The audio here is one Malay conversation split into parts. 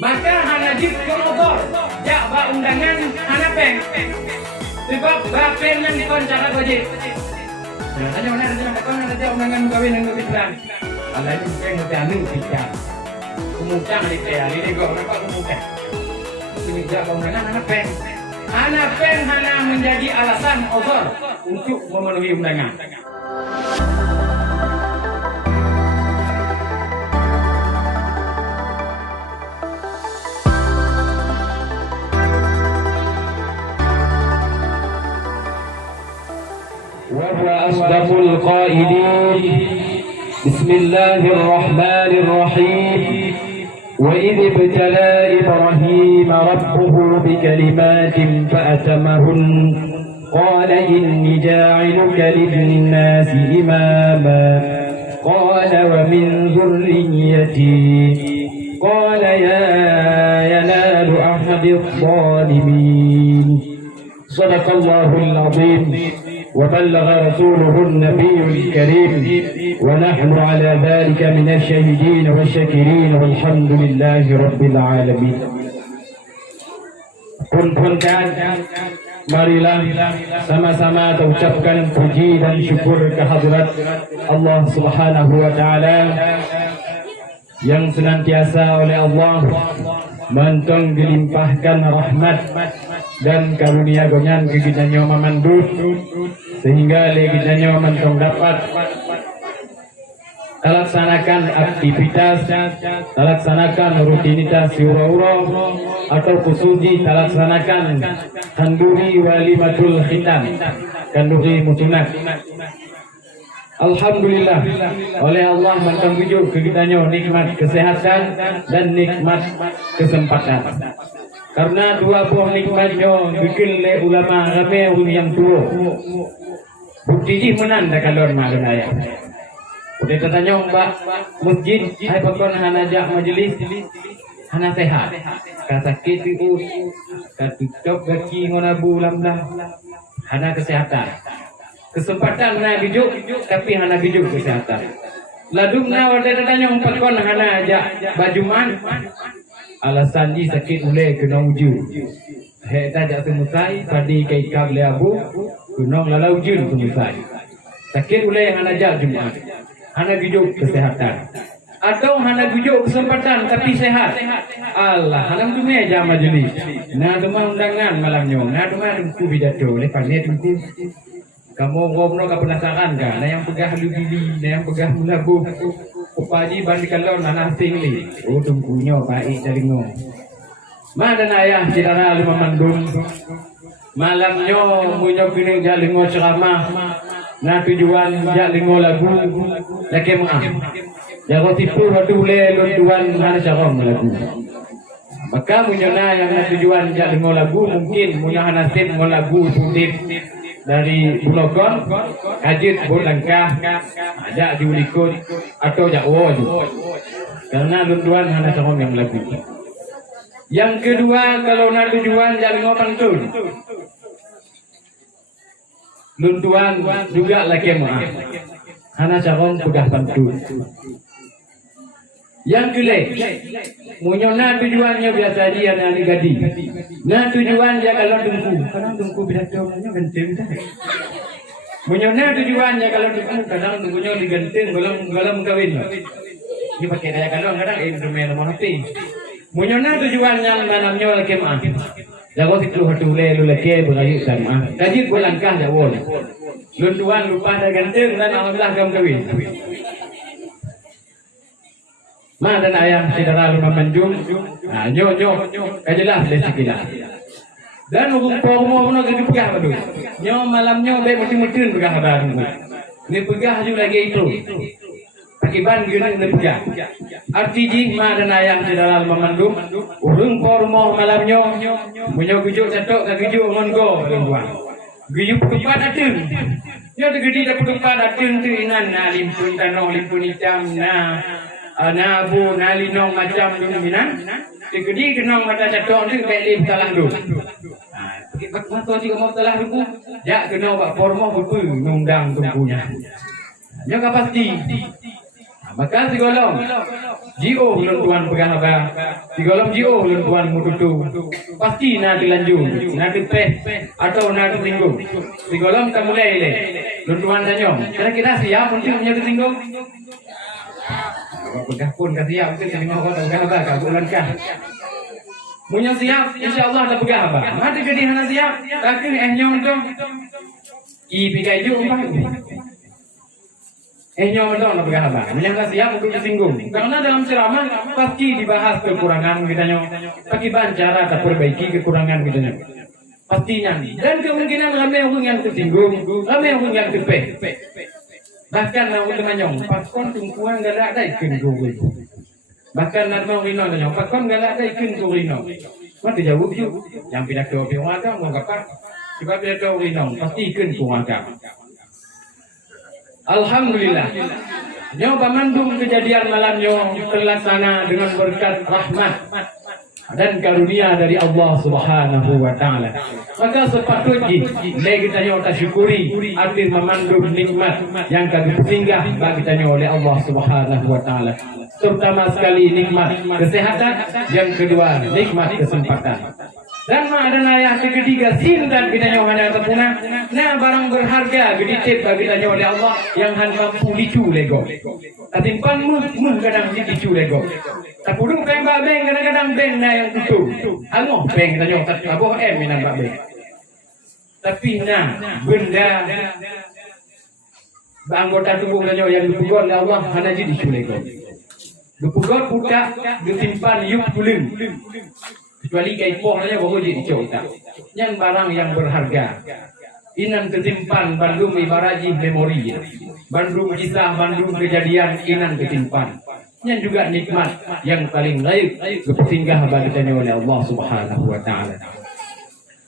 Maka hanajib kongobor jak ba undangan hanapeng sebab bapen yang kon cara wajib. Tanya mana ada kon ada undangan kawin yang Islam. Alai itu peng ngerti anu pikan. Kemudian di hari ini gua apa kemudian. Ini jak undangan hanapeng. Hanapeng hana menjadi alasan ozor untuk memenuhi undangan. وهو أصدق القائلين بسم الله الرحمن الرحيم وإذ ابتلى إبراهيم ربه بكلمات فأتمهن قال إني جاعلك للناس إماما قال ومن ذريتي قال يا ينال أحد الظالمين صدق الله العظيم وبلغ رسوله النبي الكريم ونحن على ذلك من الشهيدين والشاكرين والحمد لله رب العالمين. Punten, marilah sama-sama kita ucapkan puji dan syukur kehadirat Allah Subhanahu wa taala yang senantiasa oleh Allah mentong dilimpahkan rahmat dan karunia gonyan ke kita nyawa mandut sehingga kita nyawa mentong dapat laksanakan aktivitas, laksanakan rutinitas ura-ura atau khususi laksanakan kanduri walimatul khitam, kanduri mutunat. Alhamdulillah oleh Allah mentong wujud ke kita nyawa nikmat kesehatan dan nikmat kesempatan. Karena dua buah nikmatnya bikin le ulama ramai yang tua. Bukti menan dah kalau makan ayah. Udah tanya mbak masjid, hai pakon hana jak majlis, hana sehat. Kasakit itu, katutup kaki ngonabu lamlah, hana kesehatan. Kesempatan na bijuk, tapi hana bijuk kesehatan. Ladum na udah tanya pakon hana jak bajuman. Alasan di sakit ulai kena uju. Hek tak semusai padi kai kab le abu kunong lalau ujun semusai. Sakit ulai hana jak Jumat. Hana bijuk kesehatan. Atau hana bijuk kesempatan tapi sehat. Allah hana dunia jam majlis. Na demah undangan malamnya. Na demah tungku pidato lepas ni tungku. Kamu ngomong kau penasaran kan? Na yang pegah lubili, na yang pegah mulabu. Upaji bandikan lawan anak tinggi. Oh tungkunya baik dari ngom. Mana ayah cedera lima mandum. Malamnya punya kini jalingo ceramah. Nah tujuan jalingo lagu. Lagi mengah. Jago tipu waktu boleh tujuan mana carom lagu. Maka punya yang tujuan jalingo lagu mungkin punya nasib mau lagu putih. Dari Bulogon, Ajit, Bulangkah, ada di Ulikut atau Jawa juga. Karena lunduan hanya sama yang lebih. Yang kedua, kalau nak tujuan jangan pantun. Lunduan juga lagi maaf. Hanya sama pegang pantun. Yang kelek, munyona tujuannya biasa dia nanti gadi. Nah tujuan dia kalau tungku, kadang tungku bidatonya genting dah. Munyona tujuannya kalau tungku, kadang tungkunya digenting, golong kawin. Ini pakai daya kadang instrumen mana pun. Munyona tujuannya nanamnya lagi mah. Jago itu hatu lu lagi berayu sama. Kaji langkah jauh. Lunduan lupa dah genting dan alhamdulillah kamu kawin. Mana ayah cedera lima manjung, nyo, kajilah lesikila. Dan rumah mana kerja pegah tu. Nyo malamnya baik mesti pegah dah tu. Ni pegah juga lagi itu. Akibat gini ni pegah. Arti mana ayah cedera lima manjung, urung rumah malamnya, punya gujuk catok ke gujuk mongo lingkuan. Gujuk keempat atung. Nyo tergedi dapat keempat atung tu inan limpun tanah limpun hitam na. Nabu nalinong macam dominan, segede kenong mata catok tu beli talah dulu. Mata jika mau talah dulu, jak kenong buat formo buku nundang tunggunya. Jangan pasti. Maka sigolong jio ulun tuan pegang apa? Sigolong jio ulun tuan mututu. Pasti na dilanjut, na dipeh atau na disinggung. Sigolong kita mulai le. Ulun tuan tanya, kira-kira siap untuk punya disinggung? Pegang pun kasih siap, mungkin kami mau kau pegang apa? Kau bulan kah? Punya siap, insya Allah tak pegang apa? Mati jadi hana siap, tapi nyong tu. Pikai ju umpah. Nyong dong nak pegang apa? Menyangka siap untuk disinggung. Karena dalam ceramah pasti dibahas kekurangan kita nyong. Pakai bahan cara tak perbaiki kekurangan kita nyong. Pastinya. Dan kemungkinan ramai orang yang tersinggung, ramai orang yang terpeh. Bahkan nak untuk nyong, pakon tumpuan galak ada ikan gurih. Bahkan nak mau rino nyong, pakon galak ada ikan gurih. Mati jauh tu. Yang pindah ke orang mau apa? Sebab dia tahu rino, pasti ikan gurih. Alhamdulillah. Nyo pamandung kejadian malam nyo terlaksana dengan berkat rahmat dan karunia dari Allah Subhanahu wa taala. Maka sepatutnya kita nyo syukuri arti memandung nikmat yang kami singgah bagi kita nyo oleh Allah Subhanahu wa taala. Terutama sekali nikmat kesehatan, yang kedua nikmat kesempatan. Dan ada ayah ketiga sindan kita nyawa hanya terpunah. Nah barang berharga geditip bagi kita nyawa oleh Allah yang hanya pulicu lego. Tatimpan kadang dicu lego. Tapudung kain babeng kadang-kadang beng na yang tutup. Angoh beng kita nyawa tak aboh minan babeng. Tapi nah benda anggota tubuh kita nyawa yang dipukul oleh Allah hanya dicu lego. Dipukul buka getimpan yuk pulim. Kecuali kain poh saja baru jadi cerita. Yang barang yang berharga. Inan ketimpan bandung ibaraji memori. Bandung kisah, bandung kejadian inan ketimpan. Yang juga nikmat yang paling layak bersinggah bagi kita oleh Allah Subhanahu wa taala.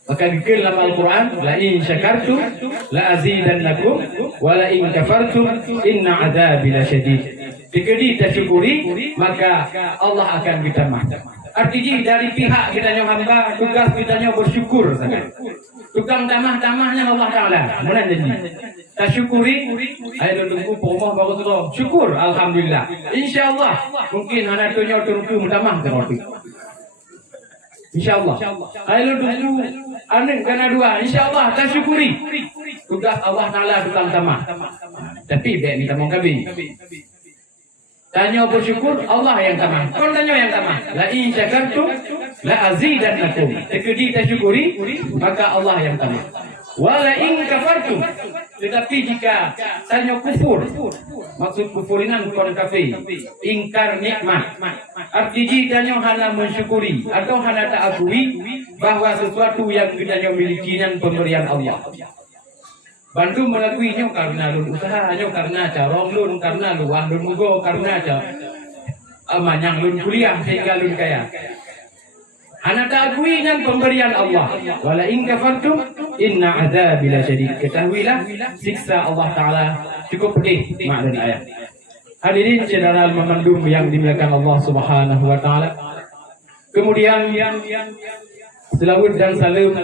Maka dikir dalam Al-Quran, la in syakartum la azidannakum wa la in kafartum inna azabi lasyadid. Jika disyukuri maka Allah akan kita maafkan. Artinya dari pihak kita nyo hamba tugas kita nyo bersyukur sangat. Tukang tamah-tamahnya Allah Taala. Mana jadi? Tak syukuri, ayo tunggu pomah baru sudah syukur alhamdulillah. Insyaallah mungkin anak tu nyo tunggu tamah teroti. Insyaallah. Ayo tunggu anak kana dua insyaallah tak syukuri. Tugas Allah Taala tukang tamah. Tapi baik minta mau kabin. Tanya bersyukur Allah yang tamah. Kon tanya yang tamah. La in syakartum la azidannakum. Tekedi tersyukuri maka Allah yang tamah. Wa la in kafartum. Tetapi jika tanya kufur, maksud kufurinan kon kafir, ingkar nikmat. Artinya tanya hanya mensyukuri atau hanya tak akui bahwa sesuatu yang kita miliki dan pemberian Allah. Bantu melakuinya karena lun usahanya, karena carong lun, karena luang lun mugo, karena amanyang lun kuliah sehingga lun kaya. Anak tak akui dengan pemberian Allah. Wala in kafartum inna azabi lasyadid. Ketahuilah siksa Allah Taala cukup pedih makna ayat. Hadirin saudara memandum yang dimuliakan Allah Subhanahu wa taala. Kemudian selawat dan salam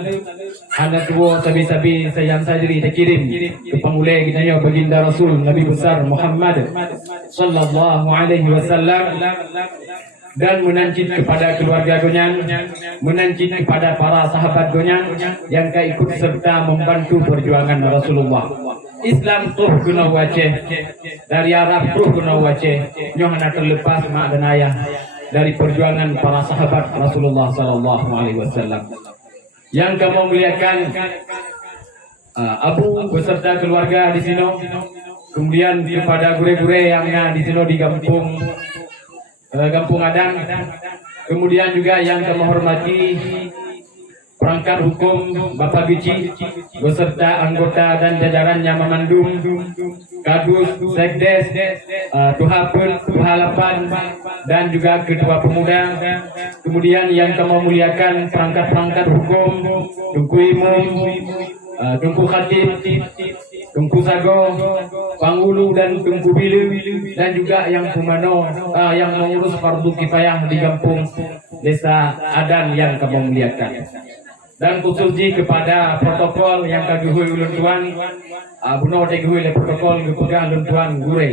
anak tua sabi-sabi sayang sajri terkirim ke pemulai kita ya baginda Rasul Nabi besar Muhammad sallallahu alaihi wasallam dan menancit kepada keluarga Gonyan, menancit kepada para sahabat Gonyan yang ikut serta membantu perjuangan Rasulullah. Islam tuh guna wajah dari Arab tuh guna wajah nyohana terlepas mak dan ayah dari perjuangan para sahabat Rasulullah sallallahu alaihi wasallam. Yang kamu muliakan Abu beserta keluarga di sini, kemudian kepada gure-gure yang di sini di kampung Adang, kemudian juga yang kamu hormati perangkat hukum Bapak Bici beserta anggota dan jajarannya memandung Kadus, Sekdes, Tuhapun, Tuhalapan dan juga Ketua Pemuda. Kemudian yang kamu muliakan perangkat-perangkat hukum, Tungku Imum, Tungku Khatib, Tungku Sago, Pangulu dan Tungku Bilu, dan juga yang Pumano yang mengurus fardu kifayah di kampung Desa Adan yang kamu muliakan. Dan khususnya kepada protokol yang kaguhui ulun tuan, buno teguhui le protokol kepegang ulun tuan gure.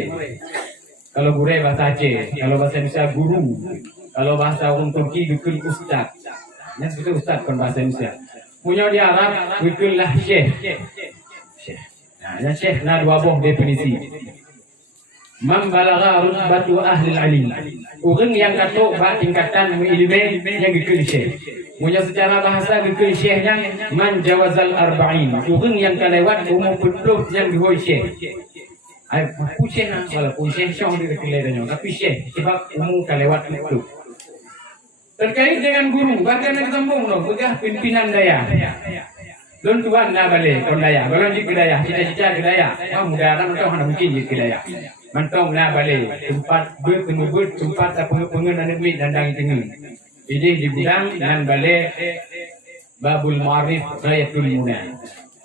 Kalau guru bahasa Aceh, kalau bahasa Indonesia guru, kalau bahasa orang Turki gikul ustaz. Yang sebetulnya ustaz kan bahasa Indonesia. Punya di Arab gikul lah syekh. Nah, yang syekh nah dua buah definisi. Man balagha rutbatu ahli al-ilm. Orang yang katok ba tingkatan ilmu yang gikul syekh. Punya secara bahasa gikul syekhnya man jawazal arba'in. Orang yang kelewat umur 40 yang dihoi syekh. Ay, pusing lah, walaupun syekh syong di kelihatan tapi syekh sebab umur kelewat itu. Terkait dengan guru, bahkan yang sambung no, begah pimpinan daya. Don tuan na balik, ton daya, balon di kedaya, cita-cita kedaya. Wah mudah kan mentong hana mungkin di kedaya. Mentong na balik, tempat bertemu tempat pengen negeri dandang tengi. Ini di gudang dan balik Babul Ma'arif Rayatul Muna.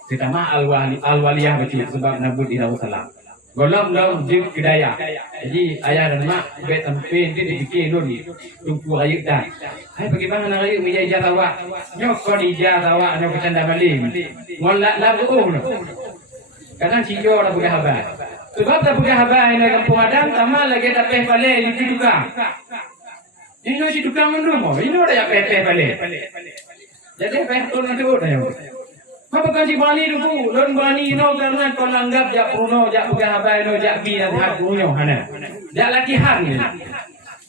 Kita mah al-waliyah betul sebab Nabi Sallallahu Golong dalam jib kedaya. Jadi ayah dan mak bet sampai dia dipikir dulu tumpu rayuk dah. Hai bagaimana rayuk meja jarawa? Nyok ko di jarawa nyok canda malim. Molak labu no. Kadang ciyo la budak haba. Sebab tak budak haba ini kampung Adam sama lagi tak peh pale di tukang. Ini si tukang mendumo. Ini ada ya peh pale. Jadi peh tu nanti udah yo. Apa kan si bani tu don bani no karena kau langgap jak puno jak buka habai no jak bi dan hak puno hana. Jak latihan ni.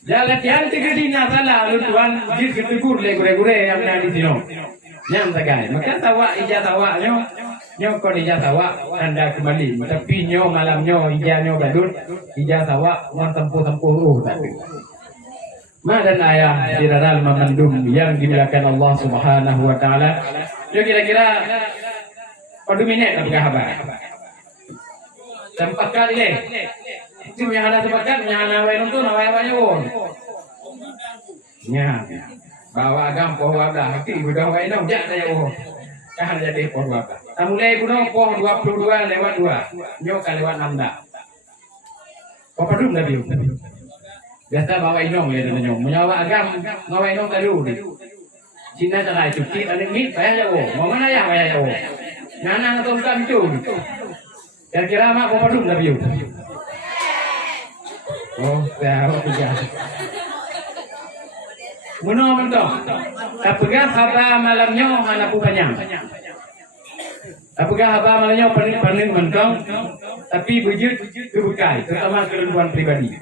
Jak latihan tiga dina salah lu tuan jir ketegur le gure-gure yang ada di sini. Nyam tagai. Maka tawa ija tawa nyo kau ija tawa anda kembali. Tapi nyo malam nyo ija nyo badut ija tawa wan tempuh tapi. Ma dan ayah di dalam memandum yang dimuliakan Allah Subhanahu wa taala. Yo kira-kira pada minit tak berapa. Tempat kali le. Itu yang ada tempat kan yang ana wae nonton wae pun. Nya. Bawa agam poh wadah hati budak wae nong jak saya oh. Kan jadi poh wadah. Mulai kuno poh 22 lewat 2. Nyo kan lewat 6 dah. Poh padum dah biu. Biasa bawa inong le nyo. Menyawa agam bawa inong tadu. Cina cerai cuci ada mit saya oh. Mau mana ya saya oh. Nana atau bukan itu? Kira-kira mak mau padum dah biu. Oh, tahu tiga. Muno mentong. Apakah haba malamnya hana banyak? Apakah haba malamnya paling mentong? Tapi wujud kebukai, terutama kerenduan pribadi.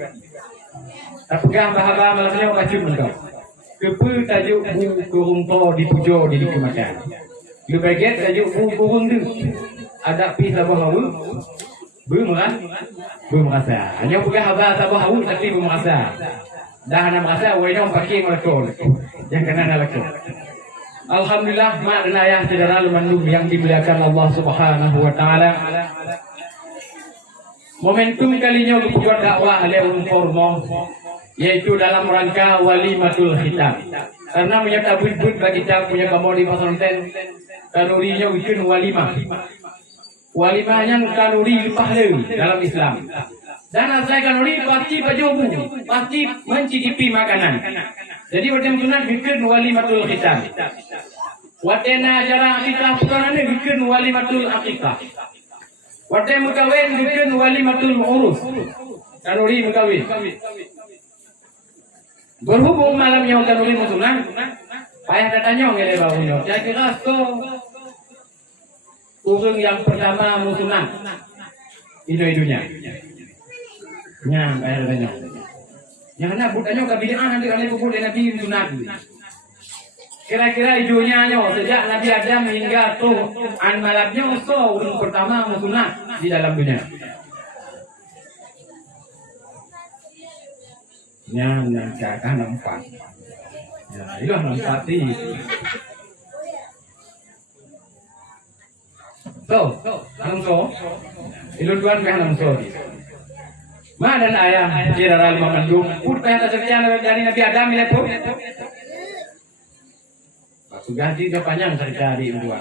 Apakah haba malamnya kacau mentong? Kepu tajuk bu kurung to dipujo di makan. Lu bagian tajuk bu kurung tu. Ada pi sabah hawu. Belum merasa. Hanya bukan haba sabah hawu tapi belum merasa. Dah nak merasa wainong pakai melakon. Yang kena lakon. Alhamdulillah mak dan ayah saudara mandum yang dimuliakan Allah Subhanahu wa taala. Momentum kalinya berbuat dakwah oleh formo yaitu dalam rangka walimatul khitam. Karena punya tabut bagi kita punya kamu di pesantren kanurinya bikin walimah. Walimahnya kanuri pahala dalam Islam. Dan asal kanuri pasti bajumu, pasti mencicipi makanan. Jadi macam sunat bikin walimatul khitam. Watena acara akikah bukan ane bikin walimatul akikah. Watena mukawin bikin walimatul urus. Kanuri mukawin. Berhubung malamnya kanuri musunan, payah datanya ngele baunya. Saya kira orang yang pertama musunan hidup-hidupnya. Nya payah datanya. Yang nak budanya kabilaan nanti oleh kubur dan Nabi musunan. Kira-kira hidupnya sejak Nabi Adam hingga an malamnya orang pertama musunan di dalam dunia. Yang akan nampak. Ya, itu nampak di. Langsung. Itu tuan peh langsung. Ma dan ayah Jiral memandung put peh tersekian dari Nabi Adam ya pun. Sudah juga panjang cerita di dua.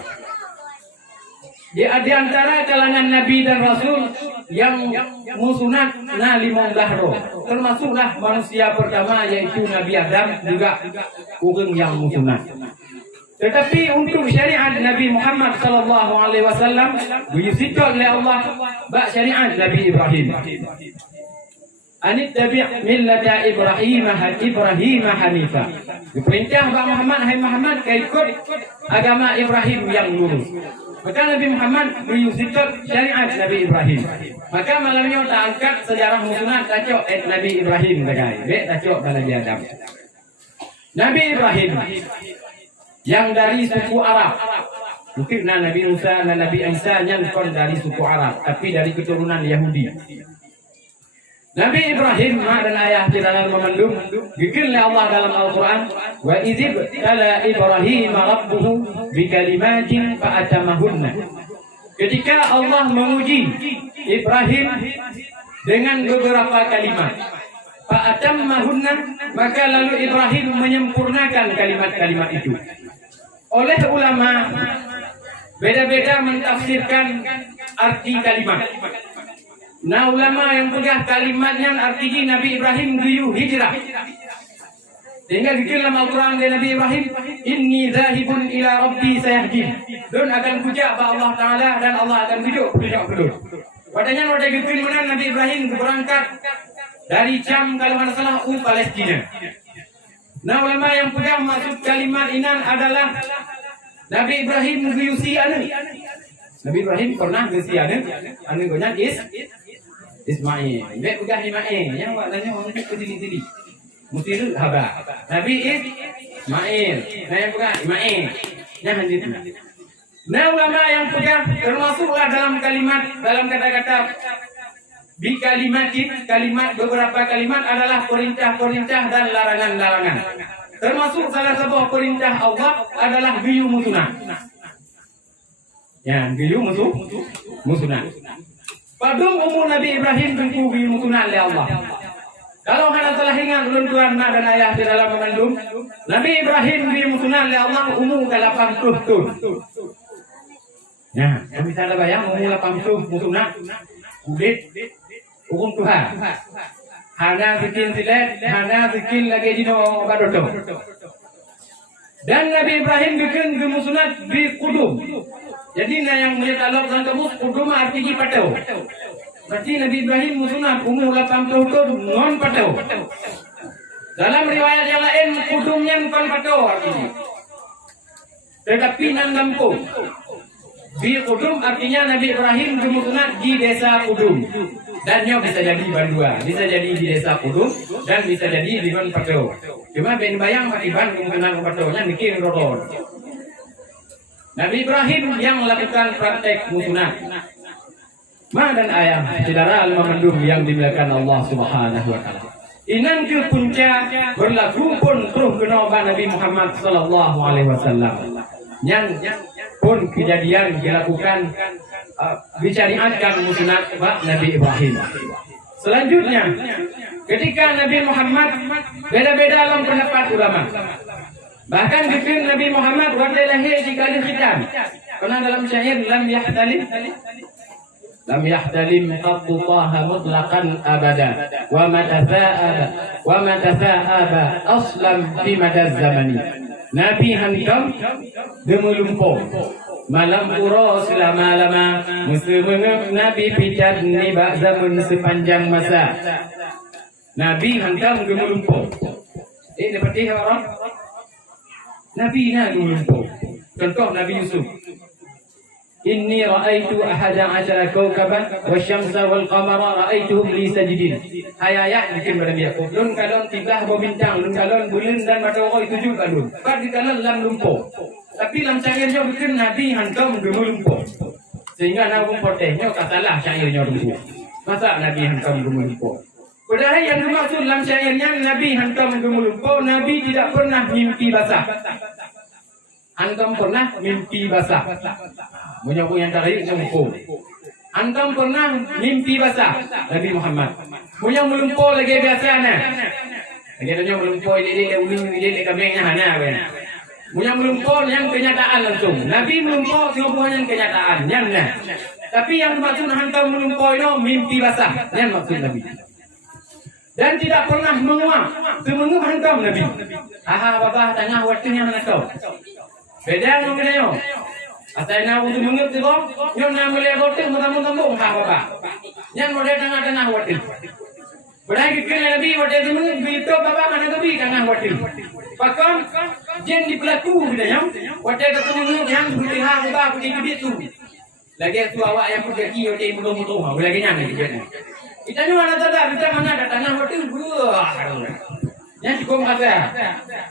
Di antara kalangan Nabi dan Rasul yang musunat limong dahro. Termasuklah manusia pertama yaitu Nabi Adam juga orang yang musunat. Tetapi untuk syariat Nabi Muhammad sallallahu alaihi wasallam diizinkan oleh Allah bak syariat Nabi Ibrahim. Anit tabi' millata Ibrahim Hanifah. Diperintah Pak Muhammad, hai Muhammad, kau ikut agama Ibrahim yang lurus. Maka Nabi Muhammad mengikut syariat Nabi Ibrahim. Maka malamnya tak angkat sejarah musnad tacok Nabi Ibrahim bagai. Baik tacok Nabi Adam. Nabi Ibrahim yang dari suku Arab. Mungkin Nabi Musa dan Nabi Isa yang bukan dari suku Arab, tapi dari keturunan Yahudi. Nabi Ibrahim dan ayah di dalam memandung dikir oleh Allah dalam Al-Quran, wa idzib tala Ibrahim rabbuhu bikalimatin fa'atamahunna. Ketika Allah menguji Ibrahim dengan beberapa kalimat, fa'atamahunna, maka lalu Ibrahim menyempurnakan kalimat-kalimat itu. Oleh ulama beda-beda mentafsirkan arti kalimat. Nah, ulama yang pegang kalimatnya artinya Nabi Ibrahim dulu hijrah. Sehingga dikir dalam Al-Quran dari Nabi Ibrahim, inni zahibun ila rabbi sayahdin. Dan akan kujak Allah Ta'ala dan Allah akan kujak kedua. Padanya pada dikir mana Nabi Ibrahim berangkat dari Syam kalau tidak salah Palestina. Nah, ulama yang pegang maksud kalimat inan adalah Nabi Ibrahim menguyusi anu. Nabi Ibrahim pernah ngeusi anu gonya Ismail. Baik udah Ismail, yang waktunya orang itu sini-sini. Mesti haba. Nabi Ismail. Nah yang pegang Ismail. Jangan gitu. Nah ulama yang pegang termasuklah dalam kalimat, dalam kata-kata bi kalimat beberapa kalimat adalah perintah-perintah dan larangan-larangan. Termasuk salah satu perintah Allah adalah biyu musuna. Ya, biyu musuna. Padung umur Nabi Ibrahim tentu biyu musuna oleh Allah. Kalau hendak salah ingat ulun tuan mak dan ayah di dalam mengandung, Nabi Ibrahim biyu musuna oleh Allah umur 80 tahun. Ya, bisa ada bayang umur 80 musuna. Udit hukum Tuhan. Hana bikin silet, hana bikin lagi dino badoto. Dan Nabi Ibrahim bikin gemusunat di kudum. Jadi yang melihat Allah dan kamu kudum artinya patau. Berarti Nabi Ibrahim musunat umur 80 tahun non patau. Dalam riwayat yang lain kudumnya bukan patau artinya. Tetapi nan lampu. Di Kudum artinya Nabi Ibrahim gemusunat di desa Kudum. Dan nyo bisa jadi Bandua, bisa jadi di desa Kudum dan bisa jadi di Ban Pato. Cuma ben bayang akiban kemungkinan patonya mikir roton. Nabi Ibrahim yang melakukan praktek musunat. Ma dan ayah saudara al-mamandum yang dimuliakan Allah Subhanahu wa taala. Inan ke punca berlaku pun terus kena Nabi Muhammad sallallahu alaihi wasallam. Yang pun kejadian dilakukan dicariatkan musnad Nabi Ibrahim. Selanjutnya, ketika Nabi Muhammad beda-beda dalam pendapat ulama. Bahkan dikir Nabi Muhammad waktu lahir di kali khitam. Karena dalam syair lam yahtalim qattu taha mutlaqan abada wa ma tafa'aba aslam fi madaz zamani. Nabi hankam gemulumpo malam uro selama-lama muslimeng Nabi picat ni bak zaman sepanjang masa. Nabi hankam gemulumpo. Seperti orang Nabi na gemulumpo. Contoh Nabi Yusuf. Inni ra'aitu ahada 'ashara kawkaban wasyamsa wal qamara ra'aituhum li sajidin. Ayat bikin pada dia. Lun kalon 13 bintang, lun kalon bulan dan matahari 7 kalon. Kat di kalon lam lumpo. Tapi lam syairnya bikin Nabi hantam gemu lumpo. Sehingga nak lumpo tehnya katalah syairnya lumpo. Masa Nabi hantam gemu lumpo? Padahal yang dimaksud dalam syairnya Nabi hantam gemu lumpo, Nabi tidak pernah mimpi basah. Antum pernah mimpi basah. Menyambung yang tadi lumpuh. Antum pernah mimpi basah Nabi Muhammad. Punya melumpuh lagi biasanya. Lagi tanya melumpuh ini kambingnya hana kan. Punya melumpuh yang kenyataan langsung. Nabi melumpuh semua yang kenyataan. Yang tapi yang maksud antum melumpuh itu mimpi basah. Yang maksud Nabi. Dan tidak pernah menguap. Semenguap antum Nabi. Aha bapak tengah waktunya mana kau? Beda mengenai asal nak untuk mengerti kau, yang nak melihat waktu mula-mula ha bapak. Yang model tengah-tengah waktu. Berang kekil Nabi waktu itu begitu bapa mana Nabi kangang waktu. Pakam jen di pelaku bila yang waktu itu menunggu yang berlihat bapa pergi ke itu. Lagi tu awak yang pergi waktu itu mudah-mudah lagi nyampe jen. Kita ni mana tak kita mana ada tanah waktu buah. Yang cukup kata.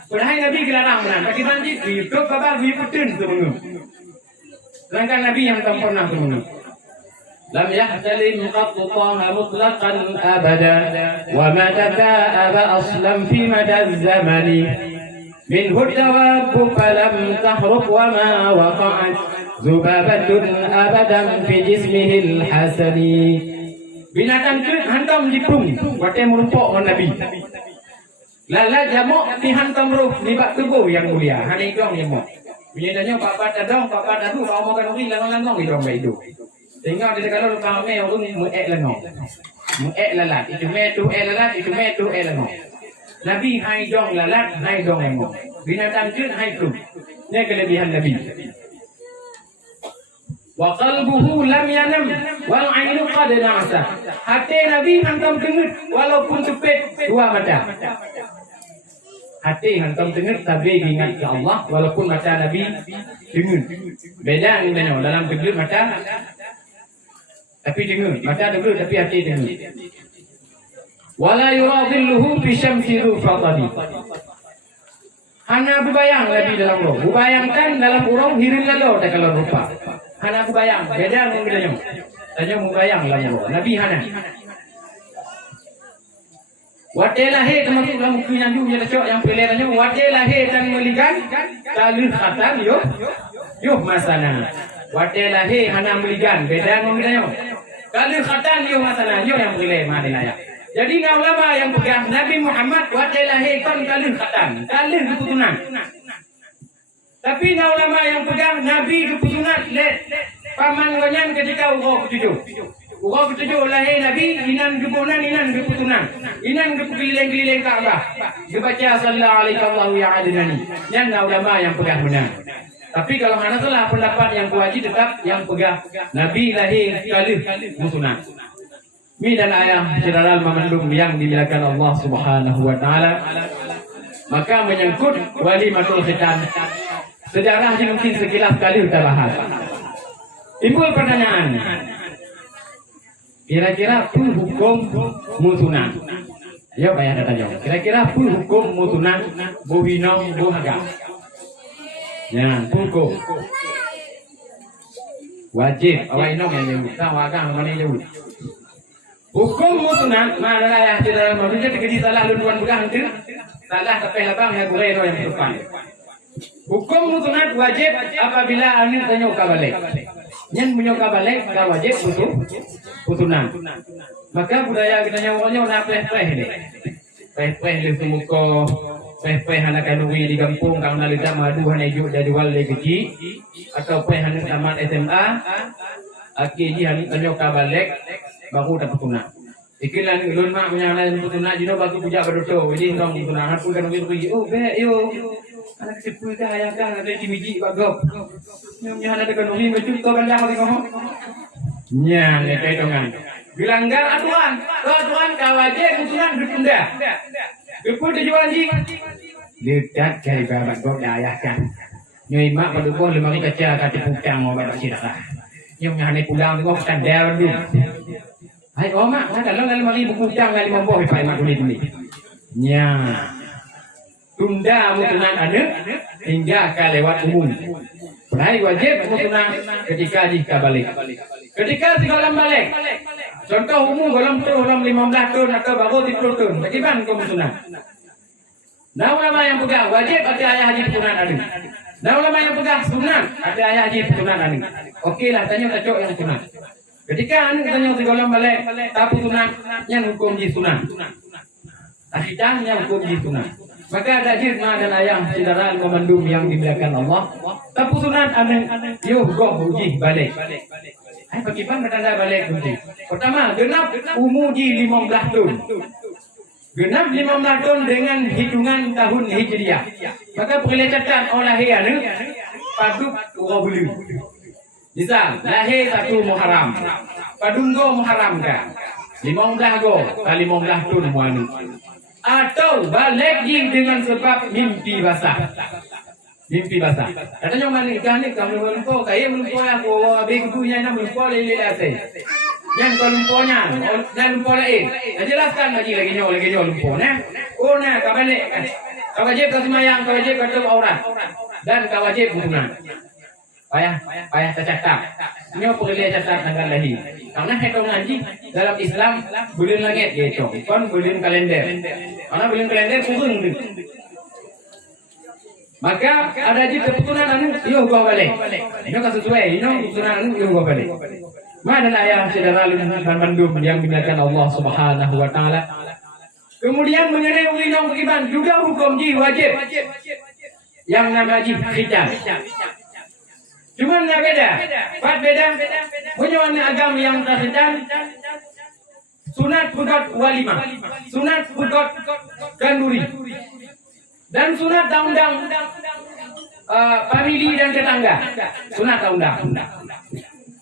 Berang Nabi kelarang mana. Bagi banji begitu bapa pergi putun tu menunggu. Sedangkan Nabi yang tak pernah tu menunggu. لم يحتلم قط طه مطلقا أبدا وما تثاءب أصلا في مدى الزمن منه الدواب فلم تحرق وما وقعت ذبابة أبدا في جسمه الحسن binatang tu hantam lipung watai merumpok dengan Nabi lala jamuk di hantam roh di bak tubuh yang mulia hari itu yang jamuk binatangnya papa tadong papa tadu kalau makan uri langang-langang di dalam hidup. Tengok dia kalau lupa me orang muek lengo. Muek lalat, itu me tu lalat, itu me tu lengo. Nabi hai dong lalat, hai dong lengo. Binatang tu hai tu. Ini kelebihan Nabi. Wa qalbuhu lam yanam wal ainu qad na'asa. Hati Nabi hantam tengut walaupun tepet dua mata. Hati hantam tengut tapi ingat ke Allah walaupun mata Nabi tengut. Beda dengan dalam tengut mata tapi dengar, mata dengar tapi hati dengar. Wala yuradilluhu fi syamsi rufatadi. Hana berbayang Nabi dalam roh. Berbayangkan dalam urang hirin lalu tak kalau rupa. Hana berbayang, beda dengan bedanya. Tanya berbayang dalam roh. Nabi hana. Wadelah he termasuk dalam buku yang dulu yang cok yang pilihannya wadelah he dan meligan kalih khatan yo masana. Wadelah he hana meligan beda dengan bedanya. Kalau khatan yo masalah yo yang boleh madinaya. Jadi ulama yang pegang Nabi Muhammad wajah kon kalau khatan, kalau keputusan. Tapi ulama yang pegang Nabi keputusan le paman wanyan ketika urau ketujuh. Urau ketujuh lahir Nabi inan keputusan inan keputusan. Inan keliling-keliling Ka'bah. Dibaca sallallahu alaihi wasallam ya adnani. Yang ulama yang pegang benar. Tapi kalau mana salah pendapat yang wajib tetap yang pegang Nabi lahir kali musunah. Mi dan ayah saudara memandung yang dimuliakan Allah Subhanahu wa taala. Maka menyangkut walimatul khitan. Sejarahnya mungkin sekilas kali kita bahas. Timbul pertanyaan. Kira-kira apa hukum musunah? Ya bayar tanya. Kira-kira apa hukum musunah buhinong buhaga? Ya, hukum wajib awak inong yang kita wagang mana jauh. Hukum mutunat mana ya saudara manusia terjadi salah lunuan bukan itu salah tapi lapang yang boleh yang depan. Hukum mutunat wajib apabila angin tanyoka balik. Yang menyoka balik tak wajib mutunat. Maka budaya kita nyawanya nak pleh-pleh ni. Pleh-pleh di semuka peh hana kanui di kampung kang nalita madu hana ijuk jadi wali kecil atau peh hana tamat SMA akhirnya hana tanyoka balik baru dapat tunang. Ikilah ni ulun mak menyangka tunang jino bagi puja berdoa jadi dong tunangan pun kan pergi oh be yo anak kecil dah ayah kan ada cimiji bagop nyamnya ada kanui macam tu kan yang ngomong nya ni kai dongan bilanggar aturan kawajib tunang ditunda. Bepul dijual anjing. Dekat cari babat kau ayah kan. Nyoi mak pada kau lemari kaca kati putang mau babat siapa. Nyom nyane pulang kau kan dar dulu. Hai oh mak, kalau lemari putang kali mampu pai mak dulu. Nya. Tunda mutunan ada hingga ke lewat umum. Berai wajib mutunan ketika balik. Ketika digolam balik. Contoh umum golam tu golam 15 tahun atau baru 30 tahun. Bagaimana kau mutunan? Nah ulama yang pegang wajib ada ayah haji putunan ada. Nah ulama yang pegang sunat ada ayah haji putunan ada. Okeylah tanya cocok yang sunat. Ketika anu tanya digolam balik tak putunan yang hukum di sunat. Akidah yang hukum di sunat. Maka ada jirma dan ayah saudara memandum yang dimuliakan Allah. Tak putunan anu yo go uji balik. Hai bagaimana tanda balik uji? Pertama, genap umur di 15 tahun. Genap 15 tahun dengan hitungan tahun Hijriah. Maka perlekatan oleh anu paduk urabulu. Misal lahir 1 Muharram. Padunggo Muharram kan. 15 go, kali 15 tun muani. Atau balik dengan sebab mimpi basah. Mimpi basah. Katanya mana ikan ni kamu melumpur, kaya melumpur aku, habis kubunya nak melumpur lele ase. Yang kau lumpuhnya, dan lumpur lain. Jelaskan lagi nyo lumpur, nah. Oh nah, kau balik kan. Kau wajib kesemayang, kau wajib ketemu aurat, dan kau wajib hubungan. Payah tercatat. Nyo perlu catat tanggal lahir. Karena hitung ngaji dalam Islam bulan langit gitu, kon bulan kalender. Karena bulan kalender kurang tu. Maka ada je keputusan anu yo gua balik. Ini kan sesuai, ini keputusan anu yo gua balik. Mana ayah saudara limpahan bandum yang dimuliakan Allah Subhanahu wa taala. Kemudian mengenai undang beriman juga hukum ji wajib. Yang nama ji khitan. Cuma nak beda. Beda. Punya agama yang terhitan sunat bukat walimah, sunat bukat kanduri, dan sunat undang famili dan tetangga. Sunat undang.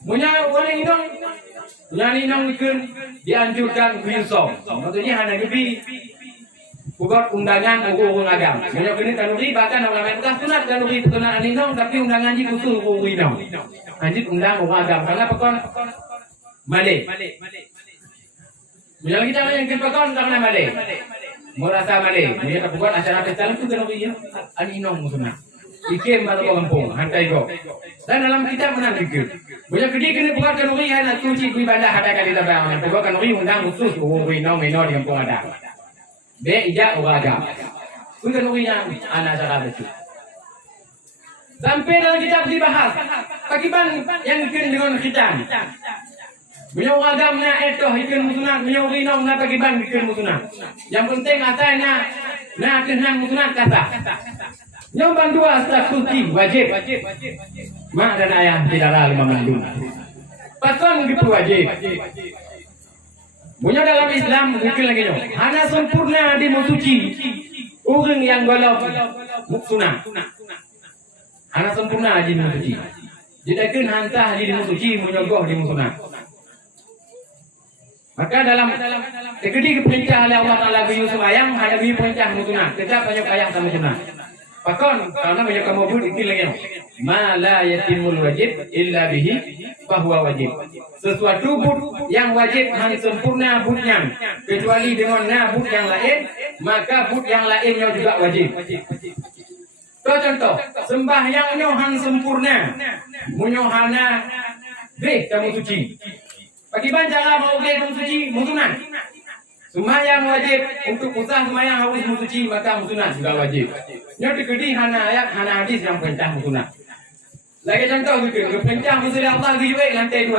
Punya orang inong ikut dianjurkan biusong. Maksudnya hanya lebih buat undangan orang agama. Banyak kini kanuri bahkan orang lain bukan sunat kanuri petunaan inong tapi undangan ji khusus orang inong. Anjir undang orang agama. Karena pekon Malay. Banyak kita yang pekon karena Malay. Merasa Malay. Banyak tak buat acara pesta itu kanuri ya. An inong musnah. Ikem baru kampung hantai go. Dan dalam kitab menang dikir. Banyak gede kena buat kanuri hanya suci ibadah ada kali tabang. Buat kanuri undang khusus orang inong minor di kampung ada. Be ijak agama. Bukan yang anak cara itu. Sampai dalam kitab dibahas. Bagaimana yang dikenal dengan khitan. Beliau agamanya itu ikan musunan. Beliau rinong na bagaimana ikan musunan. Yang penting asalnya na kenan musunan kata. Yang bandua setelah suci wajib. Mak dan ayah tidak ada 5 mandung. Pakon gitu wajib. Punya dalam Islam mungkin lagi nyo. Hanya sempurna di suci. Orang yang golok sunah. Hanya sempurna di suci. Jadi kan hantah di suci menyogoh di sunah. Maka dalam ketika perintah oleh Allah Taala biu sembahyang ada biu perintah sunah. Tetap banyak ayat sama sunah. Pakon karena banyak kamu pun ikil lagi nyo. Ma la yatimul wajib illa bihi fahuwa wajib. Sesuatu but yang wajib hanya sempurna butnya kecuali dengan but yang lain maka but yang lainnya juga wajib. Contoh sembahyangnya hanya sempurna munyohana kamu suci. Bagaimana cara mau kamu suci musunan? Sembahyang wajib untuk usah sembahyang harus suci maka musunan juga wajib. Nyo dikedi hana ayat hana hadis yang perintah musunan. Lagi contoh gitu, perintah musuh Allah di lantai 2.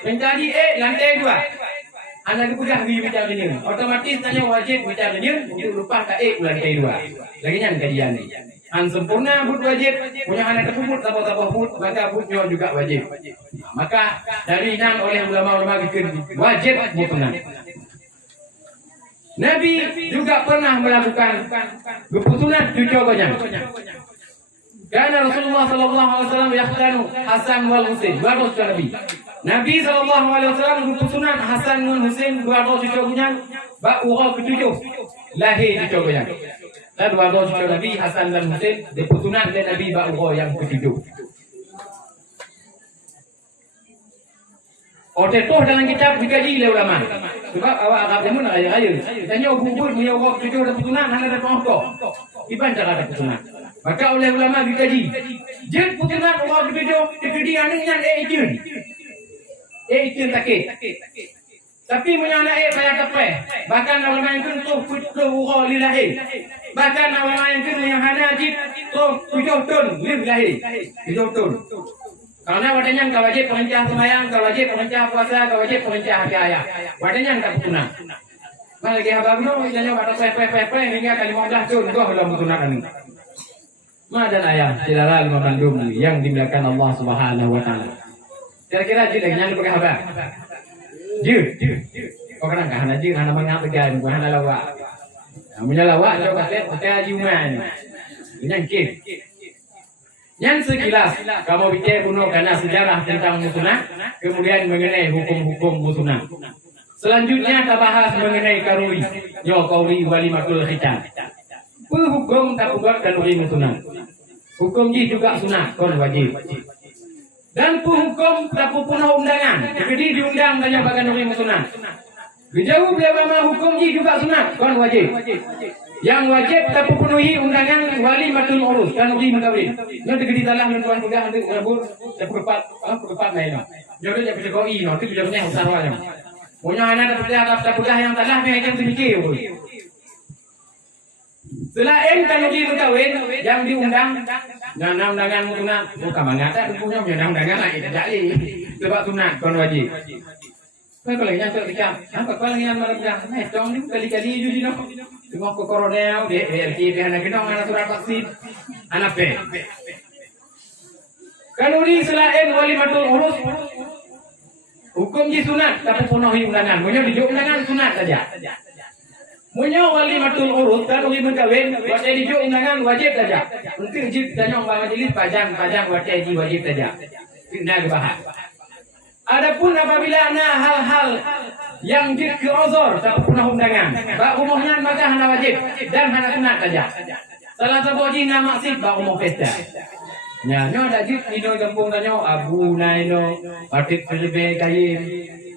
Perintah di lantai 2. Anak udah di bicara ini. Otomatis tanya wajib bicara ini untuk lupa ke lantai 2. Lagi yang kajian ni. An sempurna but wajib punya anak tersebut apa-apa but maka butnya juga wajib. Maka dari nang oleh ulama-ulama wajib mutlak. Nabi juga pernah melakukan keputusan cucu-cucunya. Karena Rasulullah sallallahu alaihi wasallam yakhtanu Hasan wal Husain, dua Nabi. Nabi sallallahu alaihi wasallam keputusan Hasan wal Husain dua cucunya, ba urang ketujuh lahir cucunya. Dan dua cucu Nabi Hasan dan Husain keputusan dari Nabi ba urang yang ketujuh. Toh dalam kitab dikaji oleh ulama. Sebab awak Arab jamun raya-raya. Tanya bubur punya orang cucu ada keputusan hanya ada contoh. Iban cara ada keputusan. Maka oleh ulama dikaji. Jin putusan orang berbeza, dikedi anaknya ejin. Ejin sakit. Tapi punya anak banyak tepai. Bahkan ulama yang tu putu urang lilahi. Bahkan ulama yang yang hana ajib tu 7 ton lilahi. 7 ton. Karena wadanya kau wajib perintah sembahyang, kau wajib perintah puasa, kau wajib perintah hari ayah. Wadanya tak putusan. Malagi habang no, jangan pada pepe hingga kali 15 ton goh dalam putusan ini. Ma dan ayah saudara lima bandung yang dimuliakan Allah Subhanahu wa taala. Kira-kira ji lagi nyang pakai habar. Ji. Kau kadang hana ji hana mangap pegang hana lawak. Punya lawak coba lihat pakai haji umman. Yang kif. Yang sekilas kamu bicara bunuh karena sejarah tentang musunah kemudian mengenai hukum-hukum musunah. Selanjutnya kita bahas mengenai karuri. Yo kauri walimatul khitan. Hukum tak buat kanuri sunat. Hukum ji juga sunat kon wajib. Dan hukum tak punah undangan. Jadi diundang tanya bagan kanuri sunat. Dijauh ulama hukum ji juga sunat kon wajib. Yang wajib tak penuhi undangan walimatul urus kanuri mengkawin. Yo digedi dalam tuan pegang nanti ngabur cepat lain. Jodoh jadi koi no itu jodohnya usarwanya. Punya anak tak pegang yang talah mereka sedikit. Selain kanuri berkawin yang diundang dan undangan sunat bukan mengata punya undangan lagi jadi sebab sunat kon wajib. Kalau yang terdekat, apa kalau yang mereka, dong ni kali-kali jadi no, tengok ke koronel, dia anak kita anak surat vaksin, anak pe. Kanuri selain walimatul urus, hukum ji sunat tapi penuhi undangan, punya dijuk undangan sunat saja. Punya walimatul urus kanuri berkawin, wajib dijuk undangan wajib saja. Untuk wajib tanya orang majlis pajang wajib wajib saja. Tidak dibahas. Adapun apabila ada hal-hal yang ke uzur tak pernah undangan, bak umumnya maka hanya wajib dan hanya sunat saja. Salah satu wajib nama maksud bak umum pesta. Nya ada jid ino kampung tanyo abu naino patit pelebe kayin.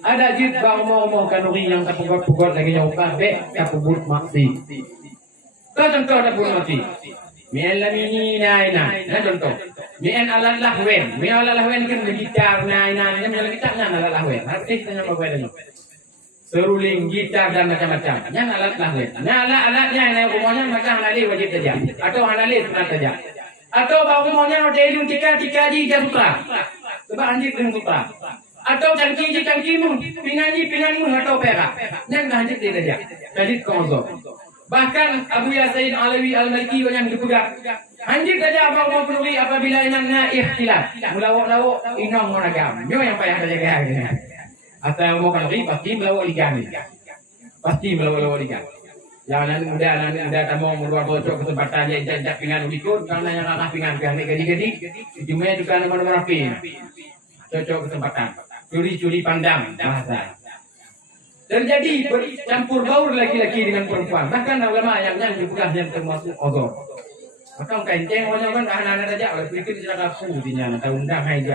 Ada jid bak umum kanuri yang tak pugot lagi nyau kabe tak pubut maksud. Contoh ada pun maksud. Mian lamini naina, contoh. Mian ala lahwen kan gitar naina, mian gitarnya ala lahwen. Arti kita apa bedanya? Seruling gitar dan macam-macam. Yang alat lahwen. Alatnya yang umumnya macam halali wajib saja atau halali sunat saja. Atau umumnya ada ilmu tika di jasutra. Sebab anjir dengan sutra. Atau cangkimu, pinganmu atau perak. Yang anjir saja. Jadi konsol. Bahkan Abu Yasin Alawi Al-Maliki yang dipegang. Anjir saja apa mau penuhi apabila inangnya ikhtilaf. Mulawak-lawak inong monagam. Itu yang payah saja kaya. Atau yang mau penuhi pasti melawak ligami. Pasti melawak ligami. Jangan muda tamu meluar bocok kesempatan dia jajak pingan ikut karena yang kakak pingan kami gadi-gadi. Jumlahnya juga nomor-nomor api. Cocok kesempatan. Curi-curi pandang bahasa. Terjadi bercampur baur laki-laki dengan perempuan. Bahkan ulama yang juga yang termasuk odor. Maka kenceng orang kan anak-anak saja oleh pikir sudah kaku dinya atau undang aja.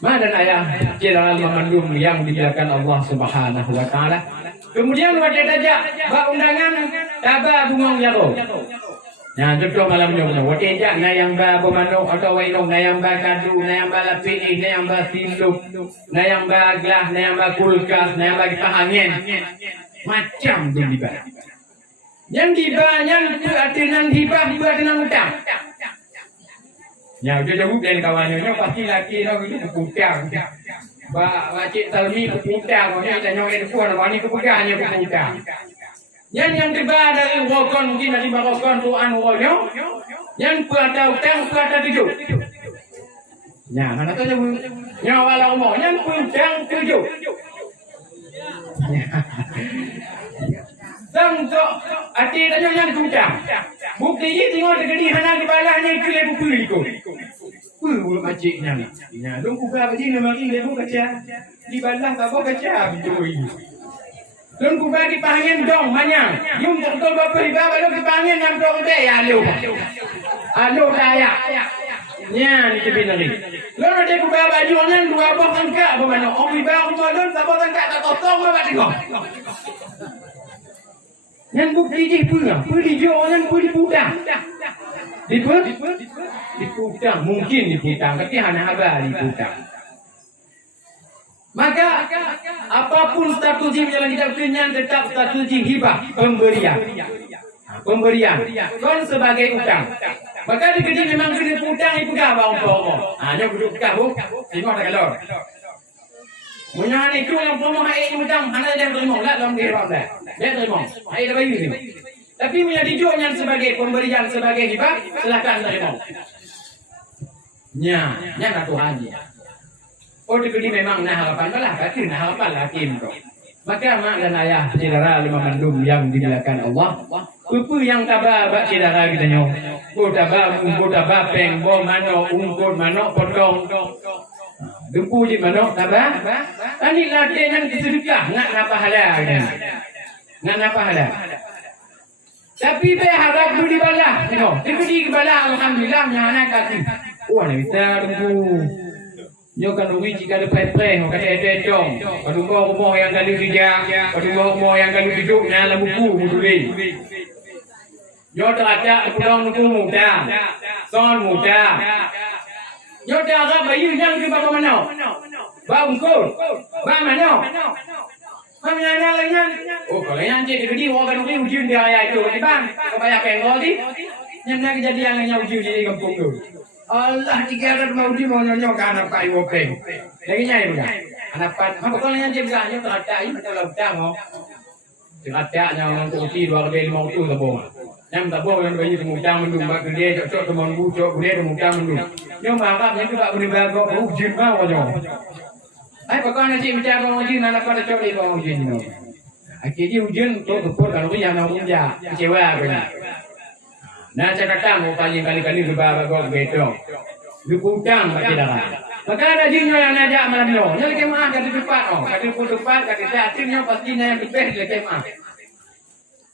Ma dan ayah kira memandum yang dijelaskan Allah Subhanahu wa taala. Kemudian wajib saja bak undangan taba bungong jaro. Nah, contoh malamnya wajib saja nayang ba bomano atau wainong nayang ba kadu, nayang ba lapini, nayang ba tinduk, nayang ba glah, nayang ba kulkas, nayang ba angin. Macam dia dibah. Yang dibah yang artinan hibah artinan utang. Ya, dia jauh dari kawannya pasti laki nak itu putang. Ba wajib talmi putang, orang tanya orang puan wani kepegahnya putang. Yang tiba dari rokon mungkin dari rokon tuan royo, yang puata utang puata tujuh. Ya, mana tu jauh. Nyawa lama yang utang tujuh. Sampai arti tanya yang utang. Bukti ini tengok terjadi hana di balahnya ikut buku itu. Puh maciknya. Ya, dong buka begini memang ini buka kaca. Di balah tak buka kaca betul. Don buka di pangin dong manyang. Yung betul bapak iba baru di pangin nam dong teh alo. Alo daya. Nya ni tepi lagi. Lalu ada buka baju orang dua buah tangkap bagaimana? Om iba om don tak buah tangkap tak totong apa tengok. Yang bukti dia punya, beri dia orang beri pudang. Dipudang, mungkin dipudang, tapi hanya abah dipudang. Maka apapun status yang kita punya tetap status hibah pemberian. Pemberian. Kon sebagai utang. Maka dikejut memang kena pudang itu gak bawang-bawang. Hanya duduk kabuk, tengok tak kelor. Punya itu yang promo hai utang, hanya dia terima, tak dalam dia dah. Dia terima. Hai dah bagi ni. Tapi punya dijuk yang sebagai pemberian sebagai hibah, silakan terima. Nya nak Tuhan dia. Oh dikedi memang nah harapan lah, tapi nah harapan hakim tu. Maka mak dan ayah saudara lima mandum yang dimuliakan Allah. Apa yang tabah bak saudara kita nyo. Ko tabah peng bo mano ungkut mano potong. Dempu je mana tabah. Ani latih nan kesedekah nak napa halal ni. Nak napa halal. Tapi be harap dulu dibalah, tengok. Diberi kebalah alhamdulillah yang anak kaki. Wah, ni kita tunggu. Nyo kan rugi jika ada pre-pre, kan ada dong. Kalau rumah yang kali kerja, kalau rumah yang kali hidup ni dalam buku muduli. Nyo teracak pulang buku muda. Son muda. Nyo dah bayu yang ke bapa mana? Ba ungkul. Ba mana? Mana lainnya? Oh, kalau yang jadi gede, orang kan ujian dia ayah itu, bang. Kebanyakan pengol di, yang nak kejadian yang ujian di kampung tu. Allah tiga ratus mau ujian mau nyok anak kayu openg. Lagi nyai bukan? Anak pan, apa kalau yang jadi ganya terada ini macam lautang oh. Terada yang untuk uji 2 kali 5 tu tabung. Yang tabung yang bayi temujang mendung, bak gede cocok teman bucok, gede temujang mendung. Yang mangkap yang tu tak boleh bagok, ujian mau nyok. Ay, pagka cik macam orang ujian, anak pada cok di bawah ujian ni. Akhirnya ujian tu keput kalau yang nak ujian, kecewa punya. Nah, saya kata mau kali-kali lebar bagok betul. Diputang bagi darah. Maka ada jinnya yang najak malam ni. Yang kemah kata cepat oh, kata pun cepat, kata akhirnya pastinya yang lebih dia kemah.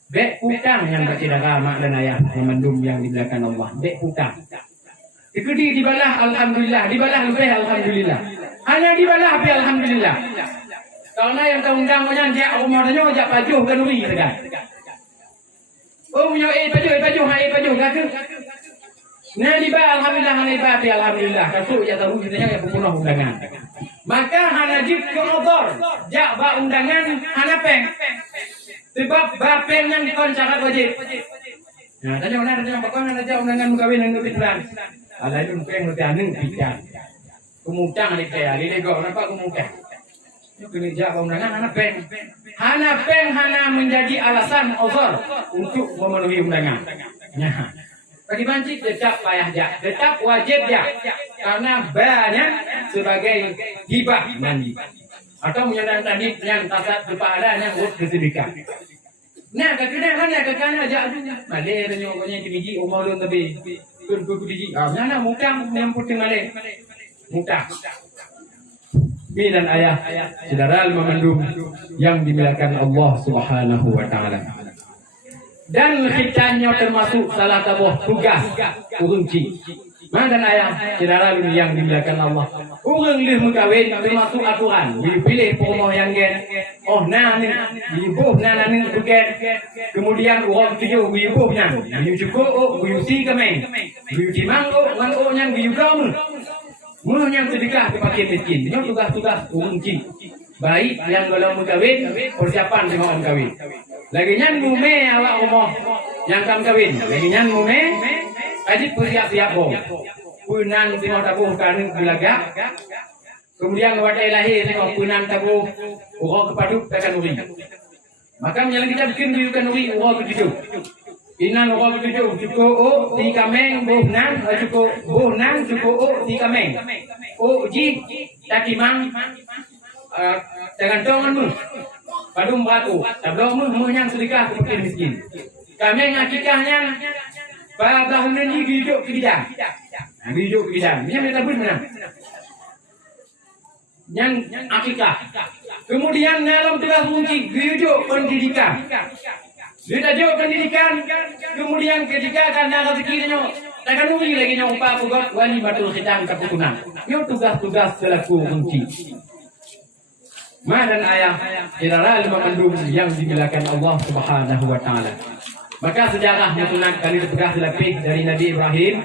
Bek putang yang bagi darah mak dan ayah yang mendum yang di belakang Allah. Bek putang. Dikedi dibalah alhamdulillah, dibalah lebih alhamdulillah. Hanya dibalah tapi alhamdulillah. Karena yang undang menyanjak rumah dia ajak pajuh ke nuri dekat. Oh punya pajuh kata. Nah diba alhamdulillah haniba tapi alhamdulillah. Kasut ya tahu kita yang penuh undangan. Maka hanajib ke odor, jak ba undangan hanapeng. Sebab bapen yang dikon cara wajib. Nah, tanya mana bakon ada undangan mukawin yang kepikiran. Ada itu peng nanti aneng pikiran. Kemudian ada kayak ada lego, nampak kemudian. Itu kena jawab undangan hana peng hana menjadi alasan uzur untuk memenuhi undangan. Nah, bagi banci tetap payah jah, tetap wajib jah, karena banyak sebagai hibah mandi. Atau menyandang tadi yang tasat kepada yang urut kesedekah. Nah, kakak aja adunya. Malay dan nyokongnya biji umur lu tapi kun biji. Ah, mana mutang yang putih malay. Mudah. Bi dan ayah saudara memandum yang dimuliakan Allah Subhanahu wa taala. Dan kitanya termasuk salah satu tugas urunci. Mana dan ayah saudara yang dimuliakan Allah. Urang lih mengkawin termasuk aturan. Pilih pomoh yang gen. Oh nah ni, ibuh nah ni bukan. Kemudian orang tujuh ibuhnya. Biu cukup, biu si kemeng. Biu timang, mango yang biu kamu. Mula yang sedekah kepada miskin. Ini tugas-tugas urunci. Baik yang kalau mengkawin, persiapan dengan orang kawin. Lagi nyan mume awak rumah yang kam kawin. Lagi nyan mume, ajib persiap-siap bom. Punan tengok tabuh kan belagak. Kemudian wadai lahir tengok punan tabuh orang kepaduk takkan uri. Maka yang kita bikin biukan uri orang begitu. Inan orang begitu cukup di kameng bohnan cukup di kameng. Oh ji takimang dengan donganmu. Padum batu. Tablomu yang sedekah kepada miskin. Kameng akikahnya tahun ini hidup ke bidang. Hidup ke bidang. Ini mereka benar. Yang akikah. Kemudian dalam tugas kunci hidup pendidikan. Sudah jauh pendidikan, kemudian ketika karena rezekinya, takkan nuri lagi yang upah pugot wali batul khitam keputunan. Itu tugas-tugas selaku kunci. Ma dan ayah saudara lima mendung yang dimuliakan Allah Subhanahu wa taala. Maka sejarah mutunan kali dipegang dilapik dari Nabi Ibrahim,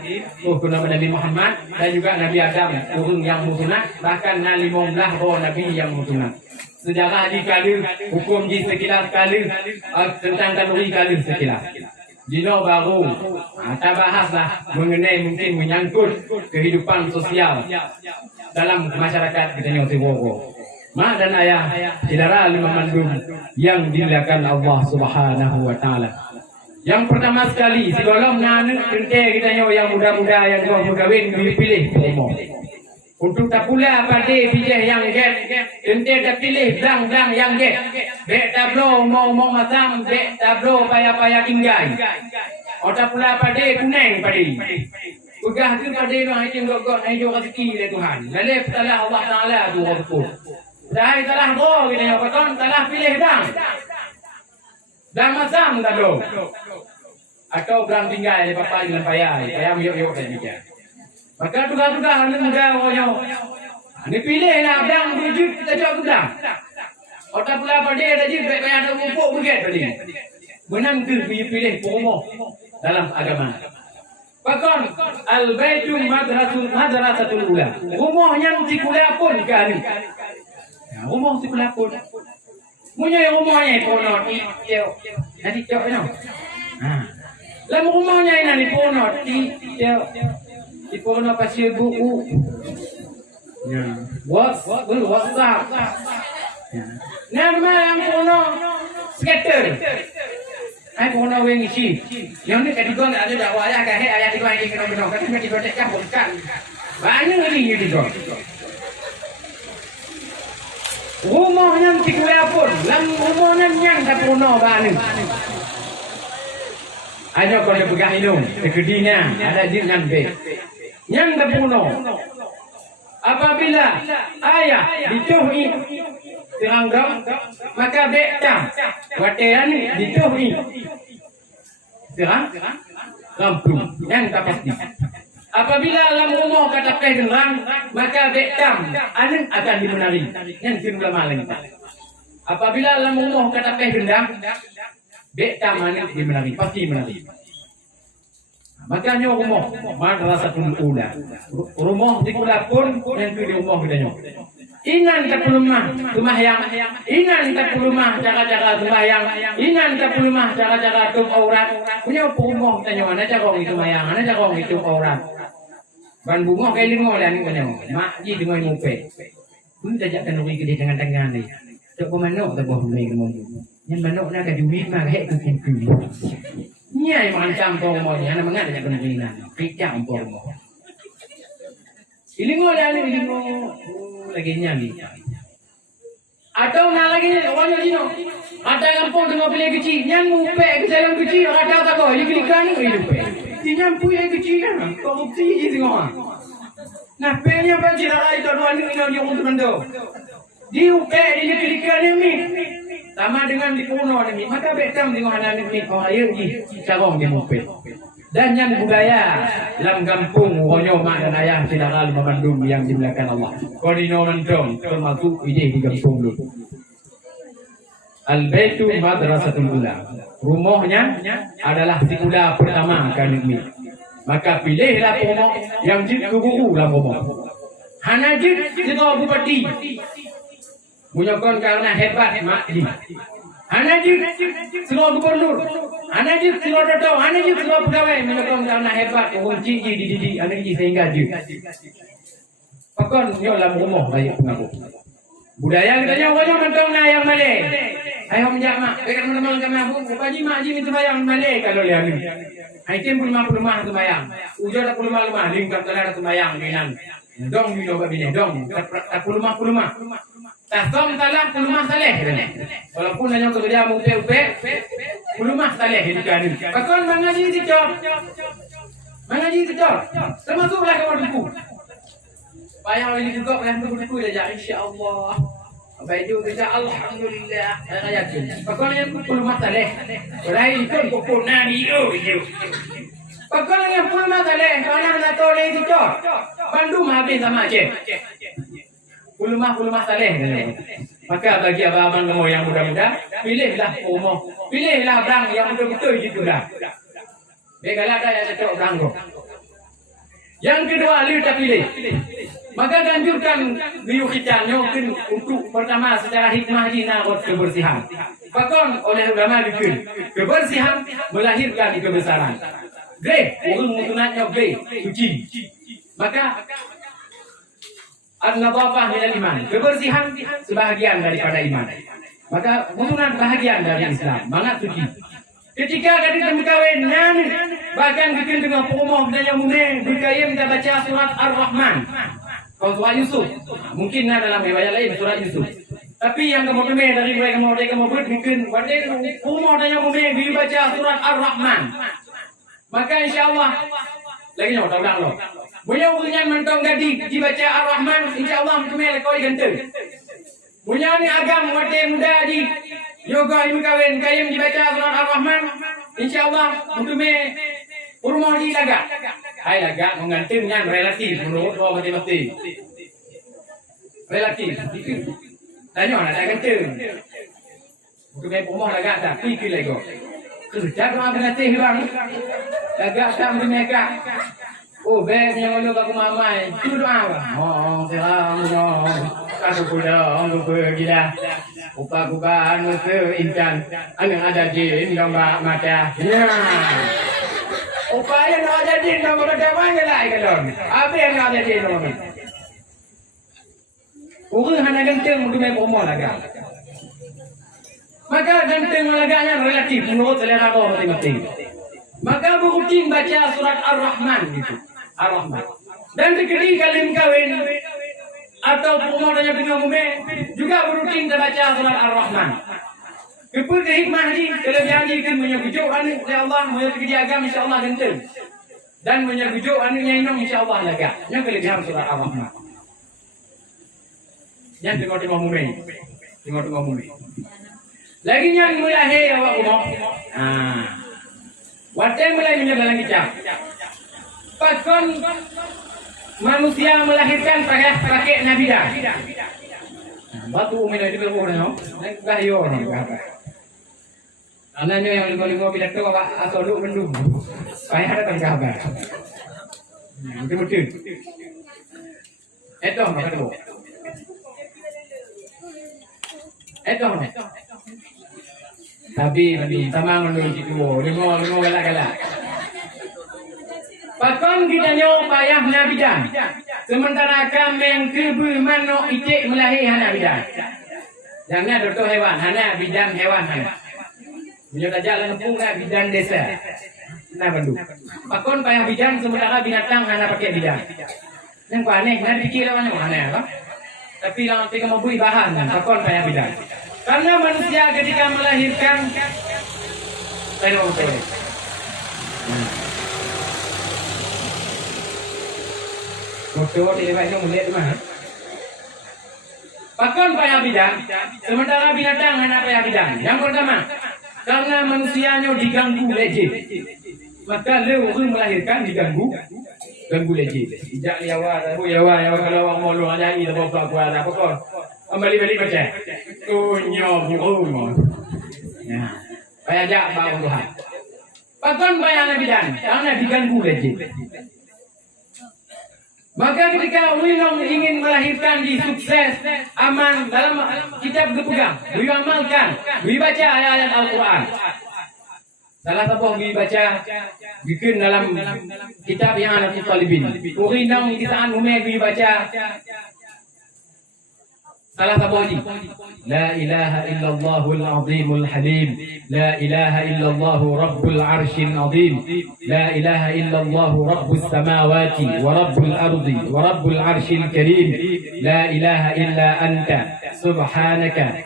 Nabi Muhammad dan juga Nabi Adam, urung yang mutunan, bahkan 15 nabi yang mutunan. Sejarah di kali, hukum di sekilas kali, tentang tanuri kali sekilas. Dino baru, kita bahaslah mengenai mungkin menyangkut kehidupan sosial dalam masyarakat kita yang Tiwogo. Ma dan ayah, saudara lima mandum yang dimuliakan Allah Subhanahu wa taala. Yang pertama sekali, sebelum nanti kita yang muda-muda yang mau berkahwin pilih promo. Untuk tak pula pada pilih yang get, ente tak pilih blang yang get. Bek tablo mau masang, bek tablo payah tinggal. Atau pula pada kuning pada. Pegah tu pada dia hanya gok-gok hanya rezeki dari Tuhan. Lalu telah Allah Taala tu rezeki. Dah telah go kita yang betul telah pilih dah. Dah masam dah do. Atau berang tinggal di papa dengan payah. Payah yuk dan bijak. Maka tugas-tugas anda muda orang. Ni pilih lah berang tujuh kita jawab tu dah. Otak pula pada dia dah je baik ada mumpuk begitu tadi. Menang tu pilih promo dalam agama. Bahkan al-baitu madrasatul ula. Rumah yang sekolah pun kali. Rumah sekolah pun. Punya rumahnya pono tiap. Nanti tiap no. Dalam rumahnya ini pono tiap. Di pono pasir buku. Ya. WhatsApp. Nama yang pono skater. Ai pono weng isi. Yang ni ketiga ada dakwah ayah ke ayah tiga ini kena kan ketiga tak bukan. Banyak ni gitu. Rumah yang tiga pun, lam rumah yang tak pono bani. Ayo kau nak pegang hidung, kedina ada jin yang be. Yang tak pono. Apabila ayah dituhi terang-terang maka betam wateran dituhi terang kampung yang tak pasti. Apabila dalam rumah kata terang maka betam anu akan dimenari yang jumlah maling. Apabila dalam rumah kata terang betam anu dimenari pasti menari. Makanya rumah madrasatul ula. Rumah sekolah pun yang di rumah kita nyo. Inan tak pelumah sembahyang. Inan tak pelumah cara-cara sembahyang. Inan tak pelumah cara-cara tutup aurat. Punya rumah kita nyo ana cara orang sembahyang, ana cara orang tutup aurat. Ban bunga kai lingo lah ni kanyo. Mak ji dengan mupe. Pun tajak kan uri ke di tengah-tengah ni. Tok pemanok tak boh mai kemo. Yang manok nak ka duit mah hek tu kin. Nyai macam pomo ni ana mangat ajak kena kicang pomo. Ilingo dah ni ilingo lagi nyami. Atau nak lagi ni orang ni no. Ada kampung dengan beli kecil, yang mupe ke dalam kecil ada tak kau? Ini kelikan ni hidup. Tiang punya kecil kan, korupsi je tengok. Nah, punya bagi rai tu dua ni dia untuk mendo. Di upe di kelikan ni. Sama dengan di kuno ni, maka betam tengok anak ni orang air ni carong dia mupe. Dan yang budaya dalam kampung ronyo mak dan ayah silaral memandung yang dimuliakan Allah. Kodino mentong termasuk ide di kampung dulu. Al-baitu madrasatul ula. Rumahnya adalah sekolah pertama kali ini. Maka pilihlah rumah yang jid guru dalam rumah. Hana jid sebagai bupati. Bunyakon karena hebat mak ini. Hana jid sebagai gubernur. Hana jid sebagai dato, hana jid sebagai pegawai. Bunyakon karena hebat orang jid dididik anak jid sehingga jid. Pakon yo dalam rumah banyak pengaruh. Budaya kita yang orang mentong na yang Malay. Ayo menjamak, dekat mana-mana kami pun, Pak Haji Mak Haji minta bayang Malay kalau lihat ni. Aitem pun rumah tu bayang. Ujar tak rumah, lingkap telah tu bayang dengan. Dong minum babine, dong. Tak rumah. Tasam salah rumah saleh. Walaupun hanya kerja upe, rumah saleh itu kan. Pakon mana ji dicor. Mana ji dicor. Termasuklah kawan buku. Bayang ini juga bayang buku saja insya-Allah. Baik kita alhamdulillah saya yakin. Pokoknya puluh masalah. Berai itu pokok nari itu. Pokoknya puluh masalah. Kalau nak toleh itu, Bandung habis sama je. Puluh masalah. Maka bagi abang-abang kamu yang muda-muda, pilihlah umur, pilihlah brang yang betul-betul itu dah. Begala ada yang cocok brang tu. Yang kedua, lihat tak pilih. Maka ganjurkan biu kita nyokin untuk pertama secara hikmah ini nakot kebersihan. Bahkan oleh ulama bikin kebersihan melahirkan kebesaran. Gre, orang mutunatnya gre, suci. Maka an-nadhafah minal iman. Kebersihan sebahagian daripada iman. Maka mutunat bahagian dari Islam. Mangat suci. Ketika kita berkahwin, bahkan kita dengan rumah dan yang mulia berkahwin kita baca surat Ar-Rahman. Kalau surat Yusuf, mungkin dalam riwayat lain surat Yusuf. Tapi yang kamu kemeh dari mereka mau mungkin pada rumah dan yang mulia dibaca surat Ar-Rahman. Maka insya Allah Lagi nyawa tahu dah lo. Punya urusan mentong gadi dibaca Ar-Rahman, insya-Allah mentumel kau digantung. Punya ni agam mati muda di yoga ilmu kawin kayem dibaca surat Ar-Rahman, insya-Allah mentumel rumah di laga. Hai laga menggantung yang relatif menurut orang mati-mati. Relatif. Tanya nak gantung. Mentumel rumah laga tak pikir lagi. Kerja kau berlatih bang. Laga tak mentumel. Oh, yang lalu aku mamai, itu doa apa? Oh, selam, aku kuda, aku pergi dah. Upa-upa musuh incan, anu ada jin domba mata. Ya. Upaya nak ada jin domba mata mana lagi kalau? Apa yang ada jin domba mata? Orang hanya ganteng untuk main pomol lagi. Maka ganteng laganya relatif menurut selera orang masing-masing. Maka berutin baca surat Ar-Rahman gitu. Ar-Rahman. Dan sekali kali kawin atau pemohonannya dengan mume juga berutin baca surat Ar-Rahman. Kepul ke hikmah ni kelebihan ni kan menyebujuk anu ya Allah menyebujuk agama insya-Allah genteng. Dan menyebujuk anu nyainong insya-Allah laga. Yang kelebihan surat Ar-Rahman. Yang tengok mume. Tengok mume. Lagi yang mulai awak umur. Waktu mulai dalam kitab. Pakon manusia melahirkan pakai Nabi dah. Batu umino itu berapa no? Gayo no apa? Anaknya yang lima bila tu apa asal duk mendung. Payah ada tangkap apa? Itu betul. Itu apa tu? Itu apa? Tapi sama menurut itu, lima galak-galak. Pakon kita nyo payah Nabi dan. Sementara kambing kebu mano icik melahir hana bidan. Jangan doktor hewan, hana bidan hewan hana. Punya jalan lempung bidan desa. Nah bandu. Pakon payah bidan sementara binatang hana pakai bidan. Yang aneh, nanti kira mana apa? Tapi kalau kita mau beli bahan, pakon payah bidan. Karena manusia ketika melahirkan motor di lewat yang melihat mana? Pakon payah bidan, sementara binatang hanya payah bidan. Yang pertama, karena manusianya diganggu lejit, maka lewu melahirkan diganggu lejit. Ijak liawa, yawa kalau orang mulu aja ini bapak kuat apa kon? Kembali baca. Tunyo burung. Ya, payah jak bau Tuhan. Pakon payah bidan, karena diganggu lejit. Maka ketika Winong ingin melahirkan di sukses, aman dalam kitab berpegang, beri amalkan, beri baca ayat-ayat Al-Quran. Salah satu beri baca, bikin dalam kitab yang ada di Talibin. Winong kisaan umeh beri baca. Salah satu lagi. La ilaha illallahul azimul halim. La ilaha illallahu rabbul arshil azim. La ilaha illallahu rabbus samawati wa rabbul ardi wa rabbul arshil karim. La ilaha illa anta subhanaka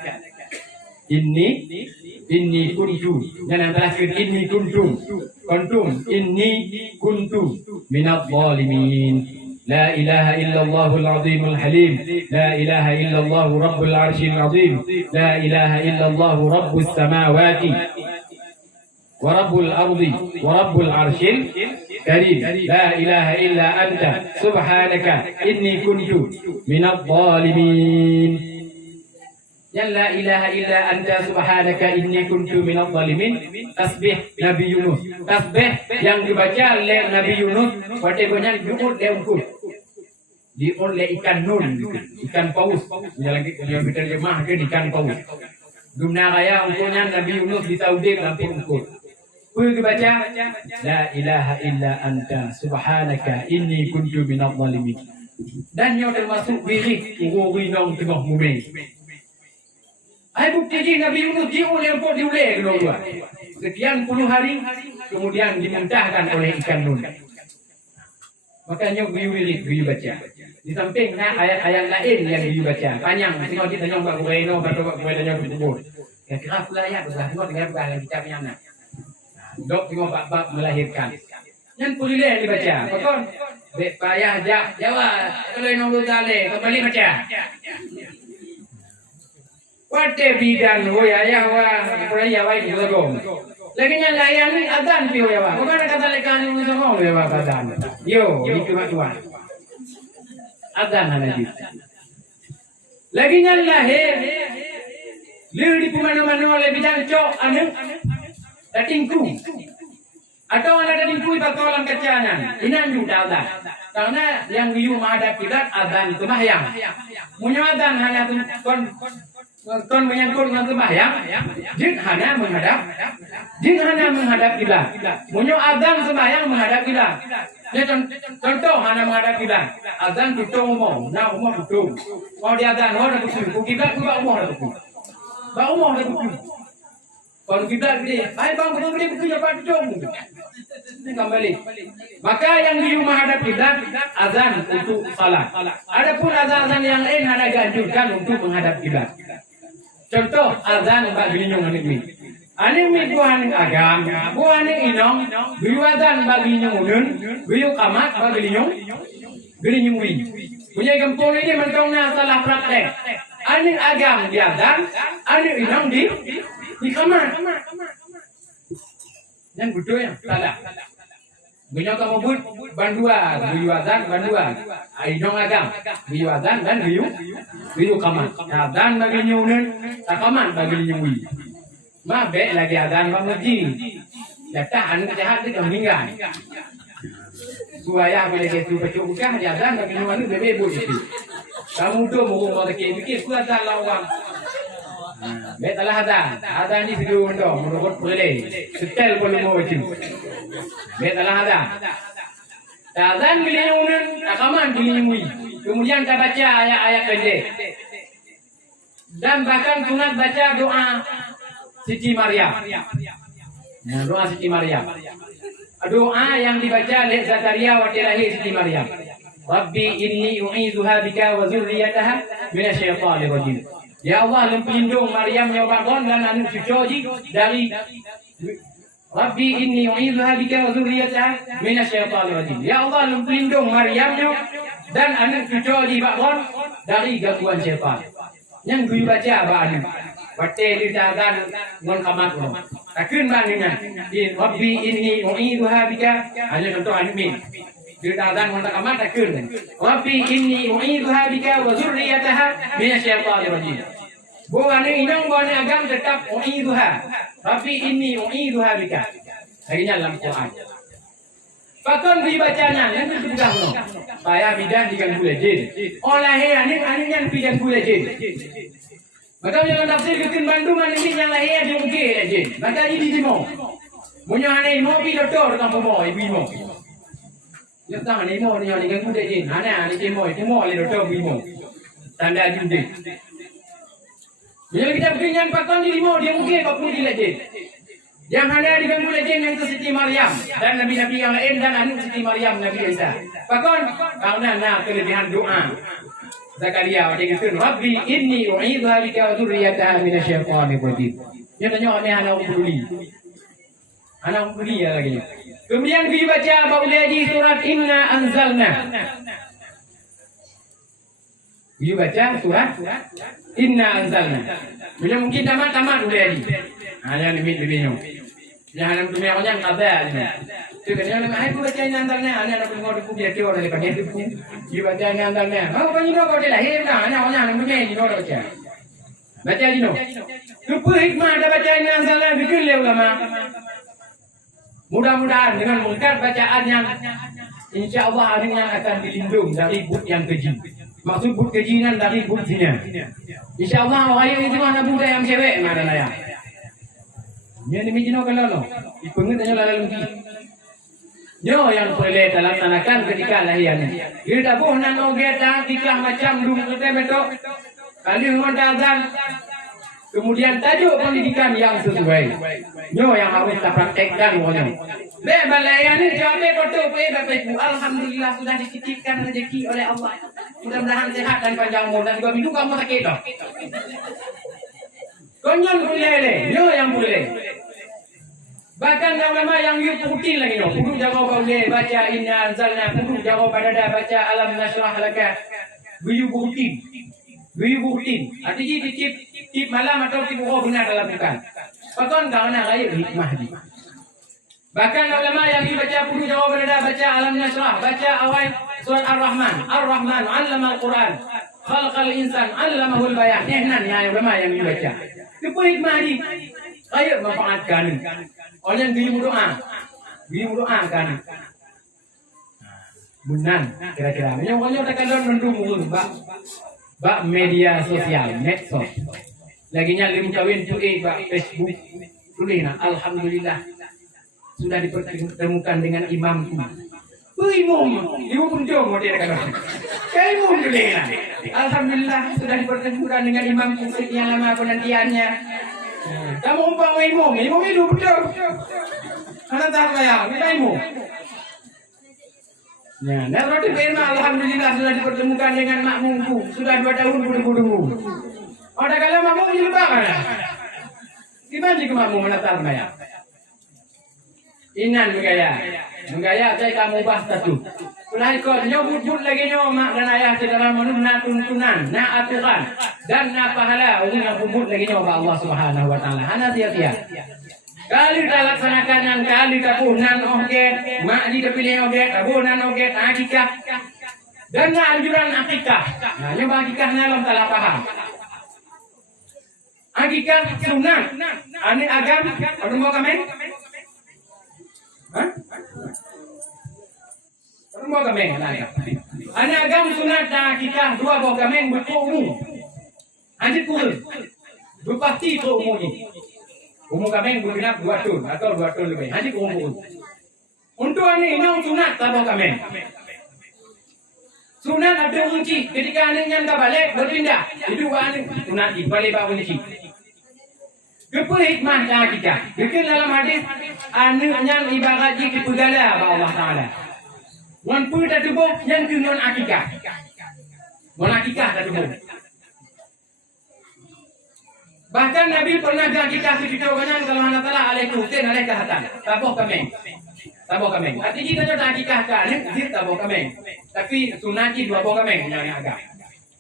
inni kuntu. Dan yang terakhir inni kuntum inni kuntu minadh dhalimin. لا إله إلا الله العظيم الحليم لا إله إلا الله رب العرش العظيم لا إله إلا الله رب السماوات ورب الأرض ورب العرش الكريم لا إله إلا أنت سبحانك إني كنت من الظالمين yang la ilaha illa anta subhanaka inni kuntu minadh dhalimin. Tasbih Nabi Yunus, tasbih yang dibaca oleh Nabi Yunus pada gonya diut le ungkut diut le ikan nun gitu. Ikan paus yang diterjemah ke ikan paus guna raya ungkutnya Nabi Yunus di Saudi lampu ungkut pergi baca la ilaha illa anta subhanaka inni kuntu minadh dhalimin. Dan yang termasuk wirid urinong tengah mume. Hai bukti ji Nabi Yunus diulang kedua. Sekian puluh hari kemudian dimuntahkan oleh ikan nun. Makanya wirid baca. Di samping ayat-ayat lain yang dibaca panjang. Tengok kita tengok bab Reno atau bab tengok kubur. Kira-kira ayat sudah tengok dengan bahasa kitab yang nak. Dok tengok bab melahirkan. Yang boleh dibaca. Betul? Bek payah jawab. Kalau yang dulu tali kembali baca. Wate bidan ayah wah kuraya wai gulagong. Lagi yang layan ni adan piu ya wah. Bukan kata lekan yang semua ya wah adan. Yo, itu tuan. Adan lagi. Lagi yang lahir. Lihat di mana-mana oleh bidan cok anu. Datingku. Atau ada datingku itu tolong kecanan. Inan juga adan. Karena yang biu menghadap kiblat adan itu mahyang. Punya adan hanya kon menyangkut dengan sembahyang, jin hanya menghadap kiblat. Punya adan sembahyang menghadap kiblat. Dia contoh hanya menghadap kiblat. Adan tutup umum, nah umum tutup. Mau di adan, mau ada tutup. Kiblat juga umum ada tutup. Bak umum ada tutup. Kalau kiblat dia, ayo bang beri buku apa tutup. Kembali. Maka yang di menghadap kiblat azan untuk salat. Adapun azan yang lain hanya dianjurkan untuk menghadap kiblat. Contoh azan bagi nyong ini. Ani buah agam, buah inong, biu azan bagi nyong unun, biu kamat bagi nyong win. Punya kampung ini mentongnya salah praktek. Ani agam di azan, ani inong di kamat. Yang bodoh ya, salah. Banyak kamu but bandua, biu azan bandua, inong agam, biu azan dan biu kamat. Azan bagi nyunun, kamat bagi nyungi. Ma be lagi azan bang lagi. Datang jahat itu meninggal. Suaya boleh kesu pecukah azan bagi nyunun bebe but itu. Kamu tu mau fikir ku azan lawang. Be telah azan ni video ndo menurut boleh. Setel perlu mau itu. Be telah azan bagi nyunun, kamat bagi nyungi. Kemudian kita baca ayat-ayat pendek. Dan bahkan sunat baca doa Siti Maryam. Nah, doa Siti Maryam. Doa yang dibaca oleh Zakaria waktu lahir Siti Maryam. Rabbi inni u'idzuha bika wa dzurriyyataha minasyaitonir rajim. Ya Allah, lempelindung Maryam ya Allah dan anak cucu dari Rabbi inni u'idzuha bika wa dzurriyyataha minasyaitonir rajim. Ya Allah, lempelindung Maryamnya dan anak cucu di bakon dari gangguan syaitan. Yang gue baca ba'an. Wate di tagan ngon kamat ulo. Takun ba'annya. Di Rabbi inni u'idzuha bika. Hanya contoh anmin. Di tagan ngon kamat takun. Rabbi inni u'idzuha bika wa dzurriyyataha minasyaitonir rajim. Bukan inang bukan agam tetap u'idzuha. Rabbi inni u'idzuha bika. Akhirnya dalam Quran. Bahkan dibacanya yang itu sudah no. Saya bidan diganggu jin. Oleh ini yang bidan gula jin. Maka yang tafsir kekin Bandung ini yang lahir di mungkin jin. Maka ini di mo. Punya ane mo pi doktor kamu mo ibu mo. Yang tahu ane mo ni yang diganggu jin. Ane di mo itu mo le doktor ibu mo. Tanda jin. Bila kita bikin bahkan di mo dia mungkin bakul di jin. Yang ada diganggu jin yang itu Siti Maryam dan nabi-nabi yang lain dan anak Siti Maryam Nabi Isa. Bahkan karena kelebihan doa Zakaria waktu itu Rabbi inni u'idzuha bika wa dzurriyyataha minasyaitonir rajim. Dia tanya anak peduli. Anak peduli ya lagi. Kemudian kita baca baulaji surat Inna Anzalna. Kita baca surat Inna Anzalna. Bila mungkin tamat baulaji. Hanya lebih nyong. Jangan tu yang orang kata ni. Tu kan yang mana aku baca Inna Anzalna. Hanya nak dengar buku dia orang lepas ni buku. Dia baca Inna Anzalna. Oh banyak kau dah lahir dah. Hanya orang punya ni orang baca. Baca ni no. Lupa hikmah ada baca Inna Anzalna bikin le ulama. Mudah-mudahan dengan mengkat bacaan yang insya-Allah yang akan dilindung dari but yang keji. Maksud but kejinan dari but zina. Insya-Allah orang itu mana budak yang cewek mana ya. Dia ni mijino kalau no, ipengen tanya lalu lagi. Yo yang boleh laksanakan ketika lahirnya. Dia dah boh nano kita tikah macam dum kita betul. Kali azan. Kemudian tajuk pendidikan yang sesuai. Yo yang harus kita praktekkan pokoknya. Be balayan ni jawabe foto pe bapak ibu. Alhamdulillah sudah dititipkan rezeki oleh Allah. Mudah-mudahan sehat dan panjang umur dan juga hidup kamu sakit dah. Konyon boleh le, yo yang boleh. Bahkan ulama yang rutin lagi no, kudu jaga boleh baca inna anzalna, kudu jaga badada baca alam nasrah laka. Biyu rutin. Artinya tip malam atau tip benar dalam bukan. Pakon kau nak gaya hikmah ni. Bahkan ulama yang dibaca kudu jaga badada baca alam nasrah, baca awal surat Ar-Rahman. Ar-Rahman 'allama al-Quran. Khalaqal insan 'allamahul bayan. Nan ya ulama yang dibaca. Itu hikmah ni. Ayo manfaatkan. Orang yang berdoa kan. Benar kira-kira. Orang tak kalau mendung bak media sosial, medsos. Lagi lim kawin bak Facebook. Tulisna alhamdulillah sudah dipertemukan dengan imam. Imam, ibu pun jom dia kata. Imam tulisna. Alhamdulillah sudah dipertemukan dengan imam yang lama penantiannya. Kamu umpama imam itu betul. Anak tak bayang, kita imam. Ya, dan roti firman alhamdulillah sudah dipertemukan dengan makmumku. Sudah 2 tahun kudu-kudu. Ada kala makmum di lebaran. Gimana jika makmum anak tak bayang? Inan menggaya saya kamu ubah status. Mulai kau nyobut lagi mak dan ayah saudara menuna tuntunan, na aturan dan na pahala yang kubut lagi nyoba Allah Subhanahu wa taala. Hana sia-sia. Kali kita laksanakan yang kali kapunan oke, mak di terpilih oke, kapunan oke, akikah dan na anjuran akikah. Nah, nyoba akikah dalam salah paham. Akikah sunat. Ani agam, ada mau komen? Hah? Rumah kameng ada. Anak agam sunat dan akikah 2 buah kameng berumur. Anjir kurang. Berpasti itu umurnya. Umur kameng bergenap 2 tahun atau 2 tahun lebih. Anjir umur. Untuk anak ini sunat tak buah kameng. Sunat ada kunci. Ketika anak yang tak balik berpindah. Itu anak sunat di balik bawa kunci. Kepa hikmah dan akikah. Bikin dalam hadis anak yang ibarat dipegala Allah Taala. Wan pun tak tubuh yang non akikah. Wan akikah tak tubuh. Bahkan Nabi pernah akikah kita orang kalau Allah Taala alaikum ten alaika hatan. Tabuh kameng. Artinya kita tak akikah kan, dia tabuh kameng. Tapi sunati 2 buah kameng yang agak.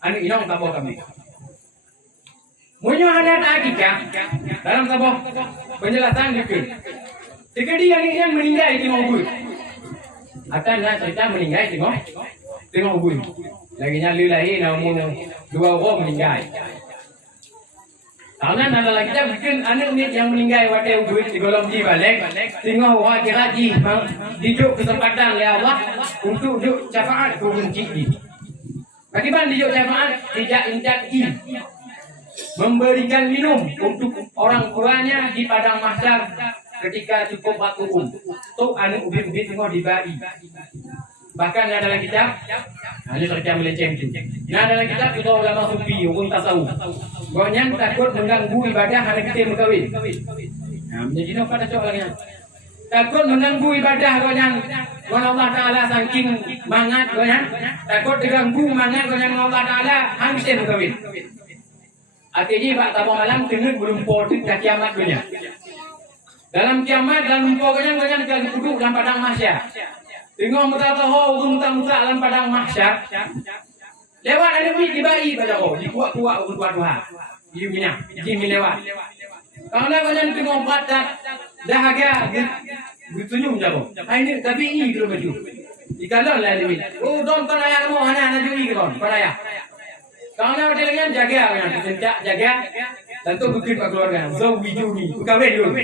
Anu inong tabuh kameng. Munyo anak akikah dalam tabuh penjelasan dikit. Sekali yang meninggal itu mau akan nak cerita meninggal tengok ubun. Lagi nyali lahir namun 2 orang meninggal. Karena ada lagi kita bikin anak ni yang meninggal waktu ubun di golong di balik. Tengok orang kira dijuk kesempatan ya Allah untuk juk syafaat turun cik. Bagaimana dijuk syafaat? Tidak injak memberikan minum untuk orang tuanya di padang mahsyar. Ketika cukup waktu untuk anu ubi-ubi semua dibagi. Bahkan ada dalam kitab, hanya cerita melenceng itu. Nah dalam kitab kita ulama sufi, hukum tasawuf. Banyak takut mengganggu ibadah hari kita berkahwin. Nah menjadi apa pada soalnya? Takut mengganggu ibadah banyak. Allah Taala saking mangat banyak. Takut diganggu mangat banyak Allah Taala hari kita berkahwin. Akhirnya pak tabung malam tengah belum portik dah kiamat dunia. Dalam kiamat dalam pokoknya lagi duduk dalam padang mahsyar. Tengok muta dalam padang mahsyar. Lewat ada ni dibai pada di kuat-kuat untuk Tuhan. Dia minyak, dia lewat. Kalau kalian tengok batat dahaga bersenyum jabo. Ini tapi ini belum maju. Dikalah lah ni. Oh don panaya kamu hana jui kon panaya. Kalau ada kalian jaga jaga. Tentu bikin pak keluarga. So bijuni, kawin dulu.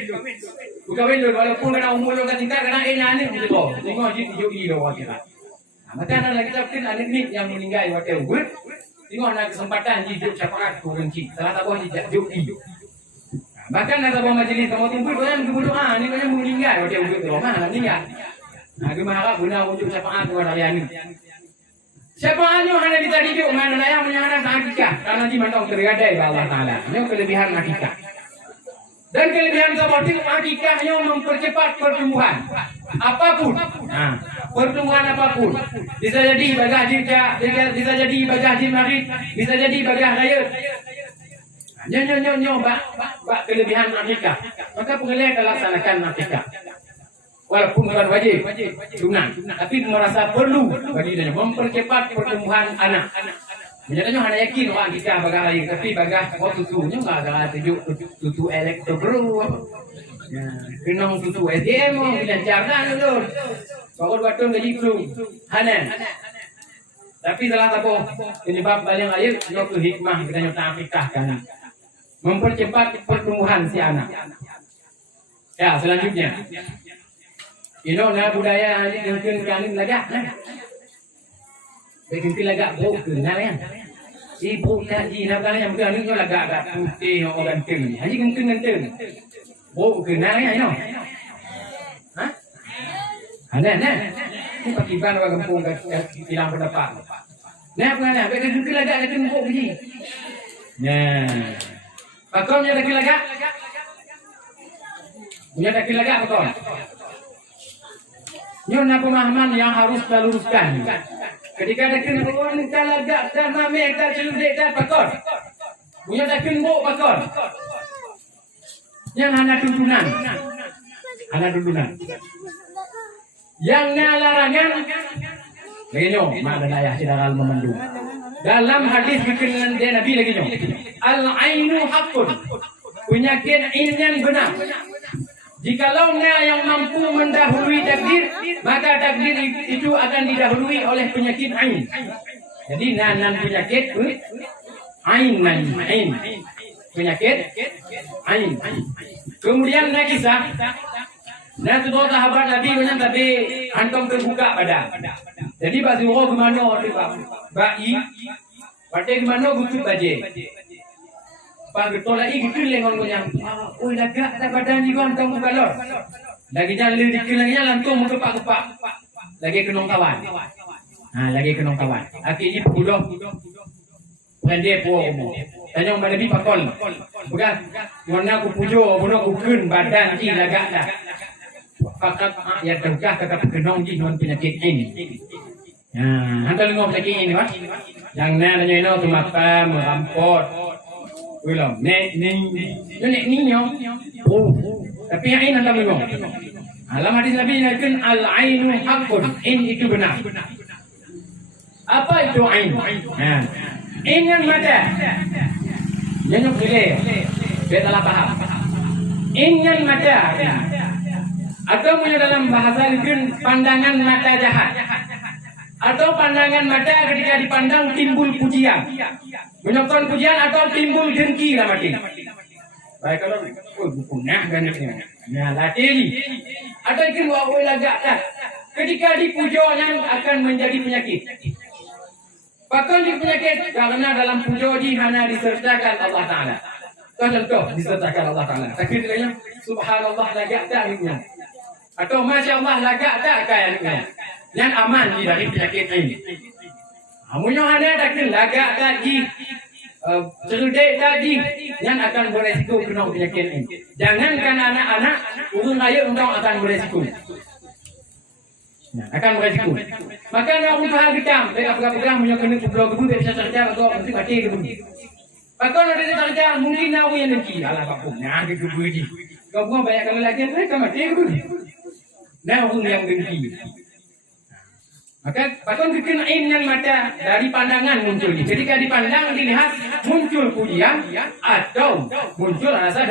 Walaupun kena umur yang ketika kena anak begitu. Tengok hijau lawat kita. Maka anak kita bikin anak ni yang meninggal waktu ubud. Tengok ada kesempatan hidup syafaat kunci. Salah satu hidup hidup. Bahkan ada bawa majlis kamu tunggu doyan berdoa ni banyak meninggal waktu ubud tu. Mana meninggal? Aku harap guna untuk syafaat kepada yang ini. Syafaatnya hanya kita hidup mana yang menyana hakikah karena di mana tergadai Allah Taala. Ini kelebihan hakikah. Dan kelebihan seperti hakikahnya mempercepat pertumbuhan apapun. Pertumbuhan apapun. Bisa jadi ibadah jirka, bisa jadi ibadah jimarit, bisa jadi ibadah raya. Nyo bak kelebihan akikah. Maka pengelia akan laksanakan akikah. Walaupun bukan wajib, sunat, tapi merasa perlu bagi dia mempercepat pertumbuhan anak. Menyatakan hanya yakin orang akikah bagai lain, tapi bagai tutunya nggak ada tutu elektro. Ya, kenong tutu SDM bilang jangan dulu. Kau buatun gaji belum, hanan. Tapi salah satu penyebab paling air itu hikmah kita nyata akikah kan, mempercepat pertumbuhan si anak. Ya, selanjutnya. Na budaya ini mungkin kalian lagak, mungkin lagak bukan, nalayan. Ibu kaji nak yang mungkin itu lagak putih orang ganteng, haji ganteng, bukan nalayan, Hah? Ada. Ini pakiban orang kampung hilang pendapat. Nah, apa nak? Mungkin lagak ada tembok haji. Nah, pakomnya ada lagak, punya ada lagak pakom. Ini pemahaman yang harus kita luruskan. Ketika ada kenapa kita lagak dan mame kita celudek dan pakor. Punya ada kenbok pakor. Yang hanya tuntunan. Yang larangan. Begini, mak dan ayah tidak akan memandu. Dalam hadis bikinan dia Nabi lagi nyo. Al-ainu haqqun. Penyakit ain yang benar. Jikalau yang mampu mendahului takdir, maka takdir itu akan didahului oleh penyakit ain. Jadi nan penyakit ain. Penyakit ain. Kemudian kisah. Nah itu sahabat Nabi punya tadi antum terbuka badan. Jadi bagi orang kemana bayi, pada kemana gutut baje. Pak betul lagi gitu lengon punya. Oh lagak tak badan ni kan kamu galor. Lagi jalan dikilangnya lantung kepak-kepak. Lagi kenong kawan. Lagi kenong kawan. Akhirnya puluh. Pendek puamu. Tanya mana bi pakol. Bukan. Warna aku pujo, warna aku kun badan ki lagak dah. Fakat ya tegak kata kenong ji non penyakit ini. Hantar ngom penyakit ini wah. Yang nanya itu mata merampot. Belum, nek ninyo. Tapi yang ini anda bingung. Alam hadis Nabi nakun al-ainu haqqun. In itu benar. Apa itu ain? In yang mata. Yang boleh. Dia salah paham. In yang mata. Atau punya dalam bahasa nakun pandangan mata jahat. Atau pandangan mata ketika dipandang timbul pujian. Menyokong pujian atau timbul dengki lah mati. Baik kalau punah kan ni. Nah latih. Atau ikan buat lagak tak. Ketika dipujonya akan menjadi penyakit. Bahkan di penyakit karena dalam pujo di hanya disertakan Allah Taala. Contoh disertakan Allah Taala. Takdirnya subhanallah lagak tak ni. Atau masya Allah lagak tak kayaknya. Yang aman dari penyakit ini. Amunyo hanya takkan lagak tadi, cerdik tadi, yang akan beresiko kena penyakit ini. Jangankan anak-anak, urang raya untuk akan beresiko. Akan beresiko. Maka nak usaha kita, mereka pegang punya kena pulau gebu, bisa cerita atau mesti mati gebu. Maka nak cerita mungkin nak yang nanti, alah kapung, nah gebu di. Kau bukan banyak kali lagi, mereka mati gebu. Nah urang yang dengki. Maka bahkan bikin yang mata dari pandangan muncul. Ketika dipandang dilihat muncul pujian atau muncul rasa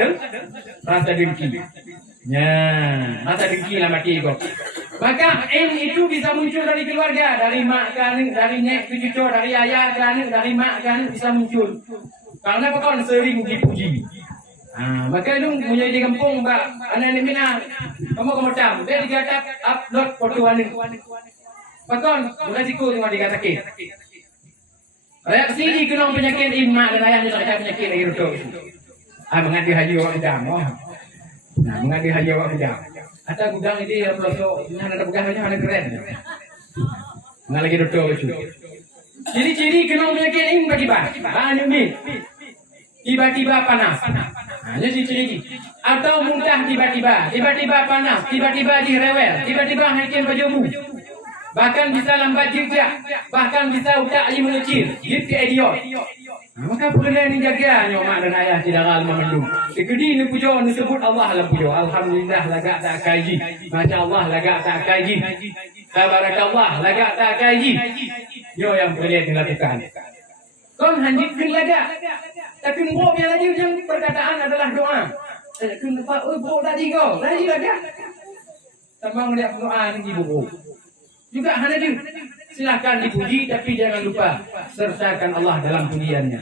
dengki. Ya, rasa dengki lah mati kok. Maka itu bisa muncul dari keluarga, dari mak ke anak, dari nek ke cucu, dari ayah ke anak, dari mak ke anak bisa muncul. Karena bahkan sering dipuji. Maka itu punya di kampung mbak anak mina kamu tam dia dikata upload foto anak. Pakon, beresiko cuma dikatakan. Reaksi di kenong penyakit imak dan ayahnya terkait penyakit air itu. Mengadi haji awak gedang. Mengadi haji awak gedang. Atau gudang ini yang pelosok, ada pegangannya ada keren. Nggak lagi duduk itu. Ciri-ciri kenong penyakit ini bagaimana? Ini tiba-tiba panas. Hanya ciri-ciri. Atau muntah tiba-tiba panas, tiba-tiba direwel, tiba-tiba hakim bajumu. Bahkan bisa lambat jejak, bahkan bisa utak ali mengecil, gitu idiot. Maka perkara ni jaga mak dan ayah tidak lama mendung. Sekedi ni pujo ni sebut Allah lah pujo. Alhamdulillah lagak tak kaji. Masya Allah lagak tak kaji. Tabarakallah lagak tak kaji. Yo yang boleh dilakukan. Kon hanjitkan lagak. Tapi mbok yang lagi yang perkataan adalah doa. Saya kena pak, mbok tadi kau. Lagi lagak. Tambang dia doa ni ibu. Juga hanya silakan dipuji tapi jangan lupa sertakan Allah dalam pujiannya.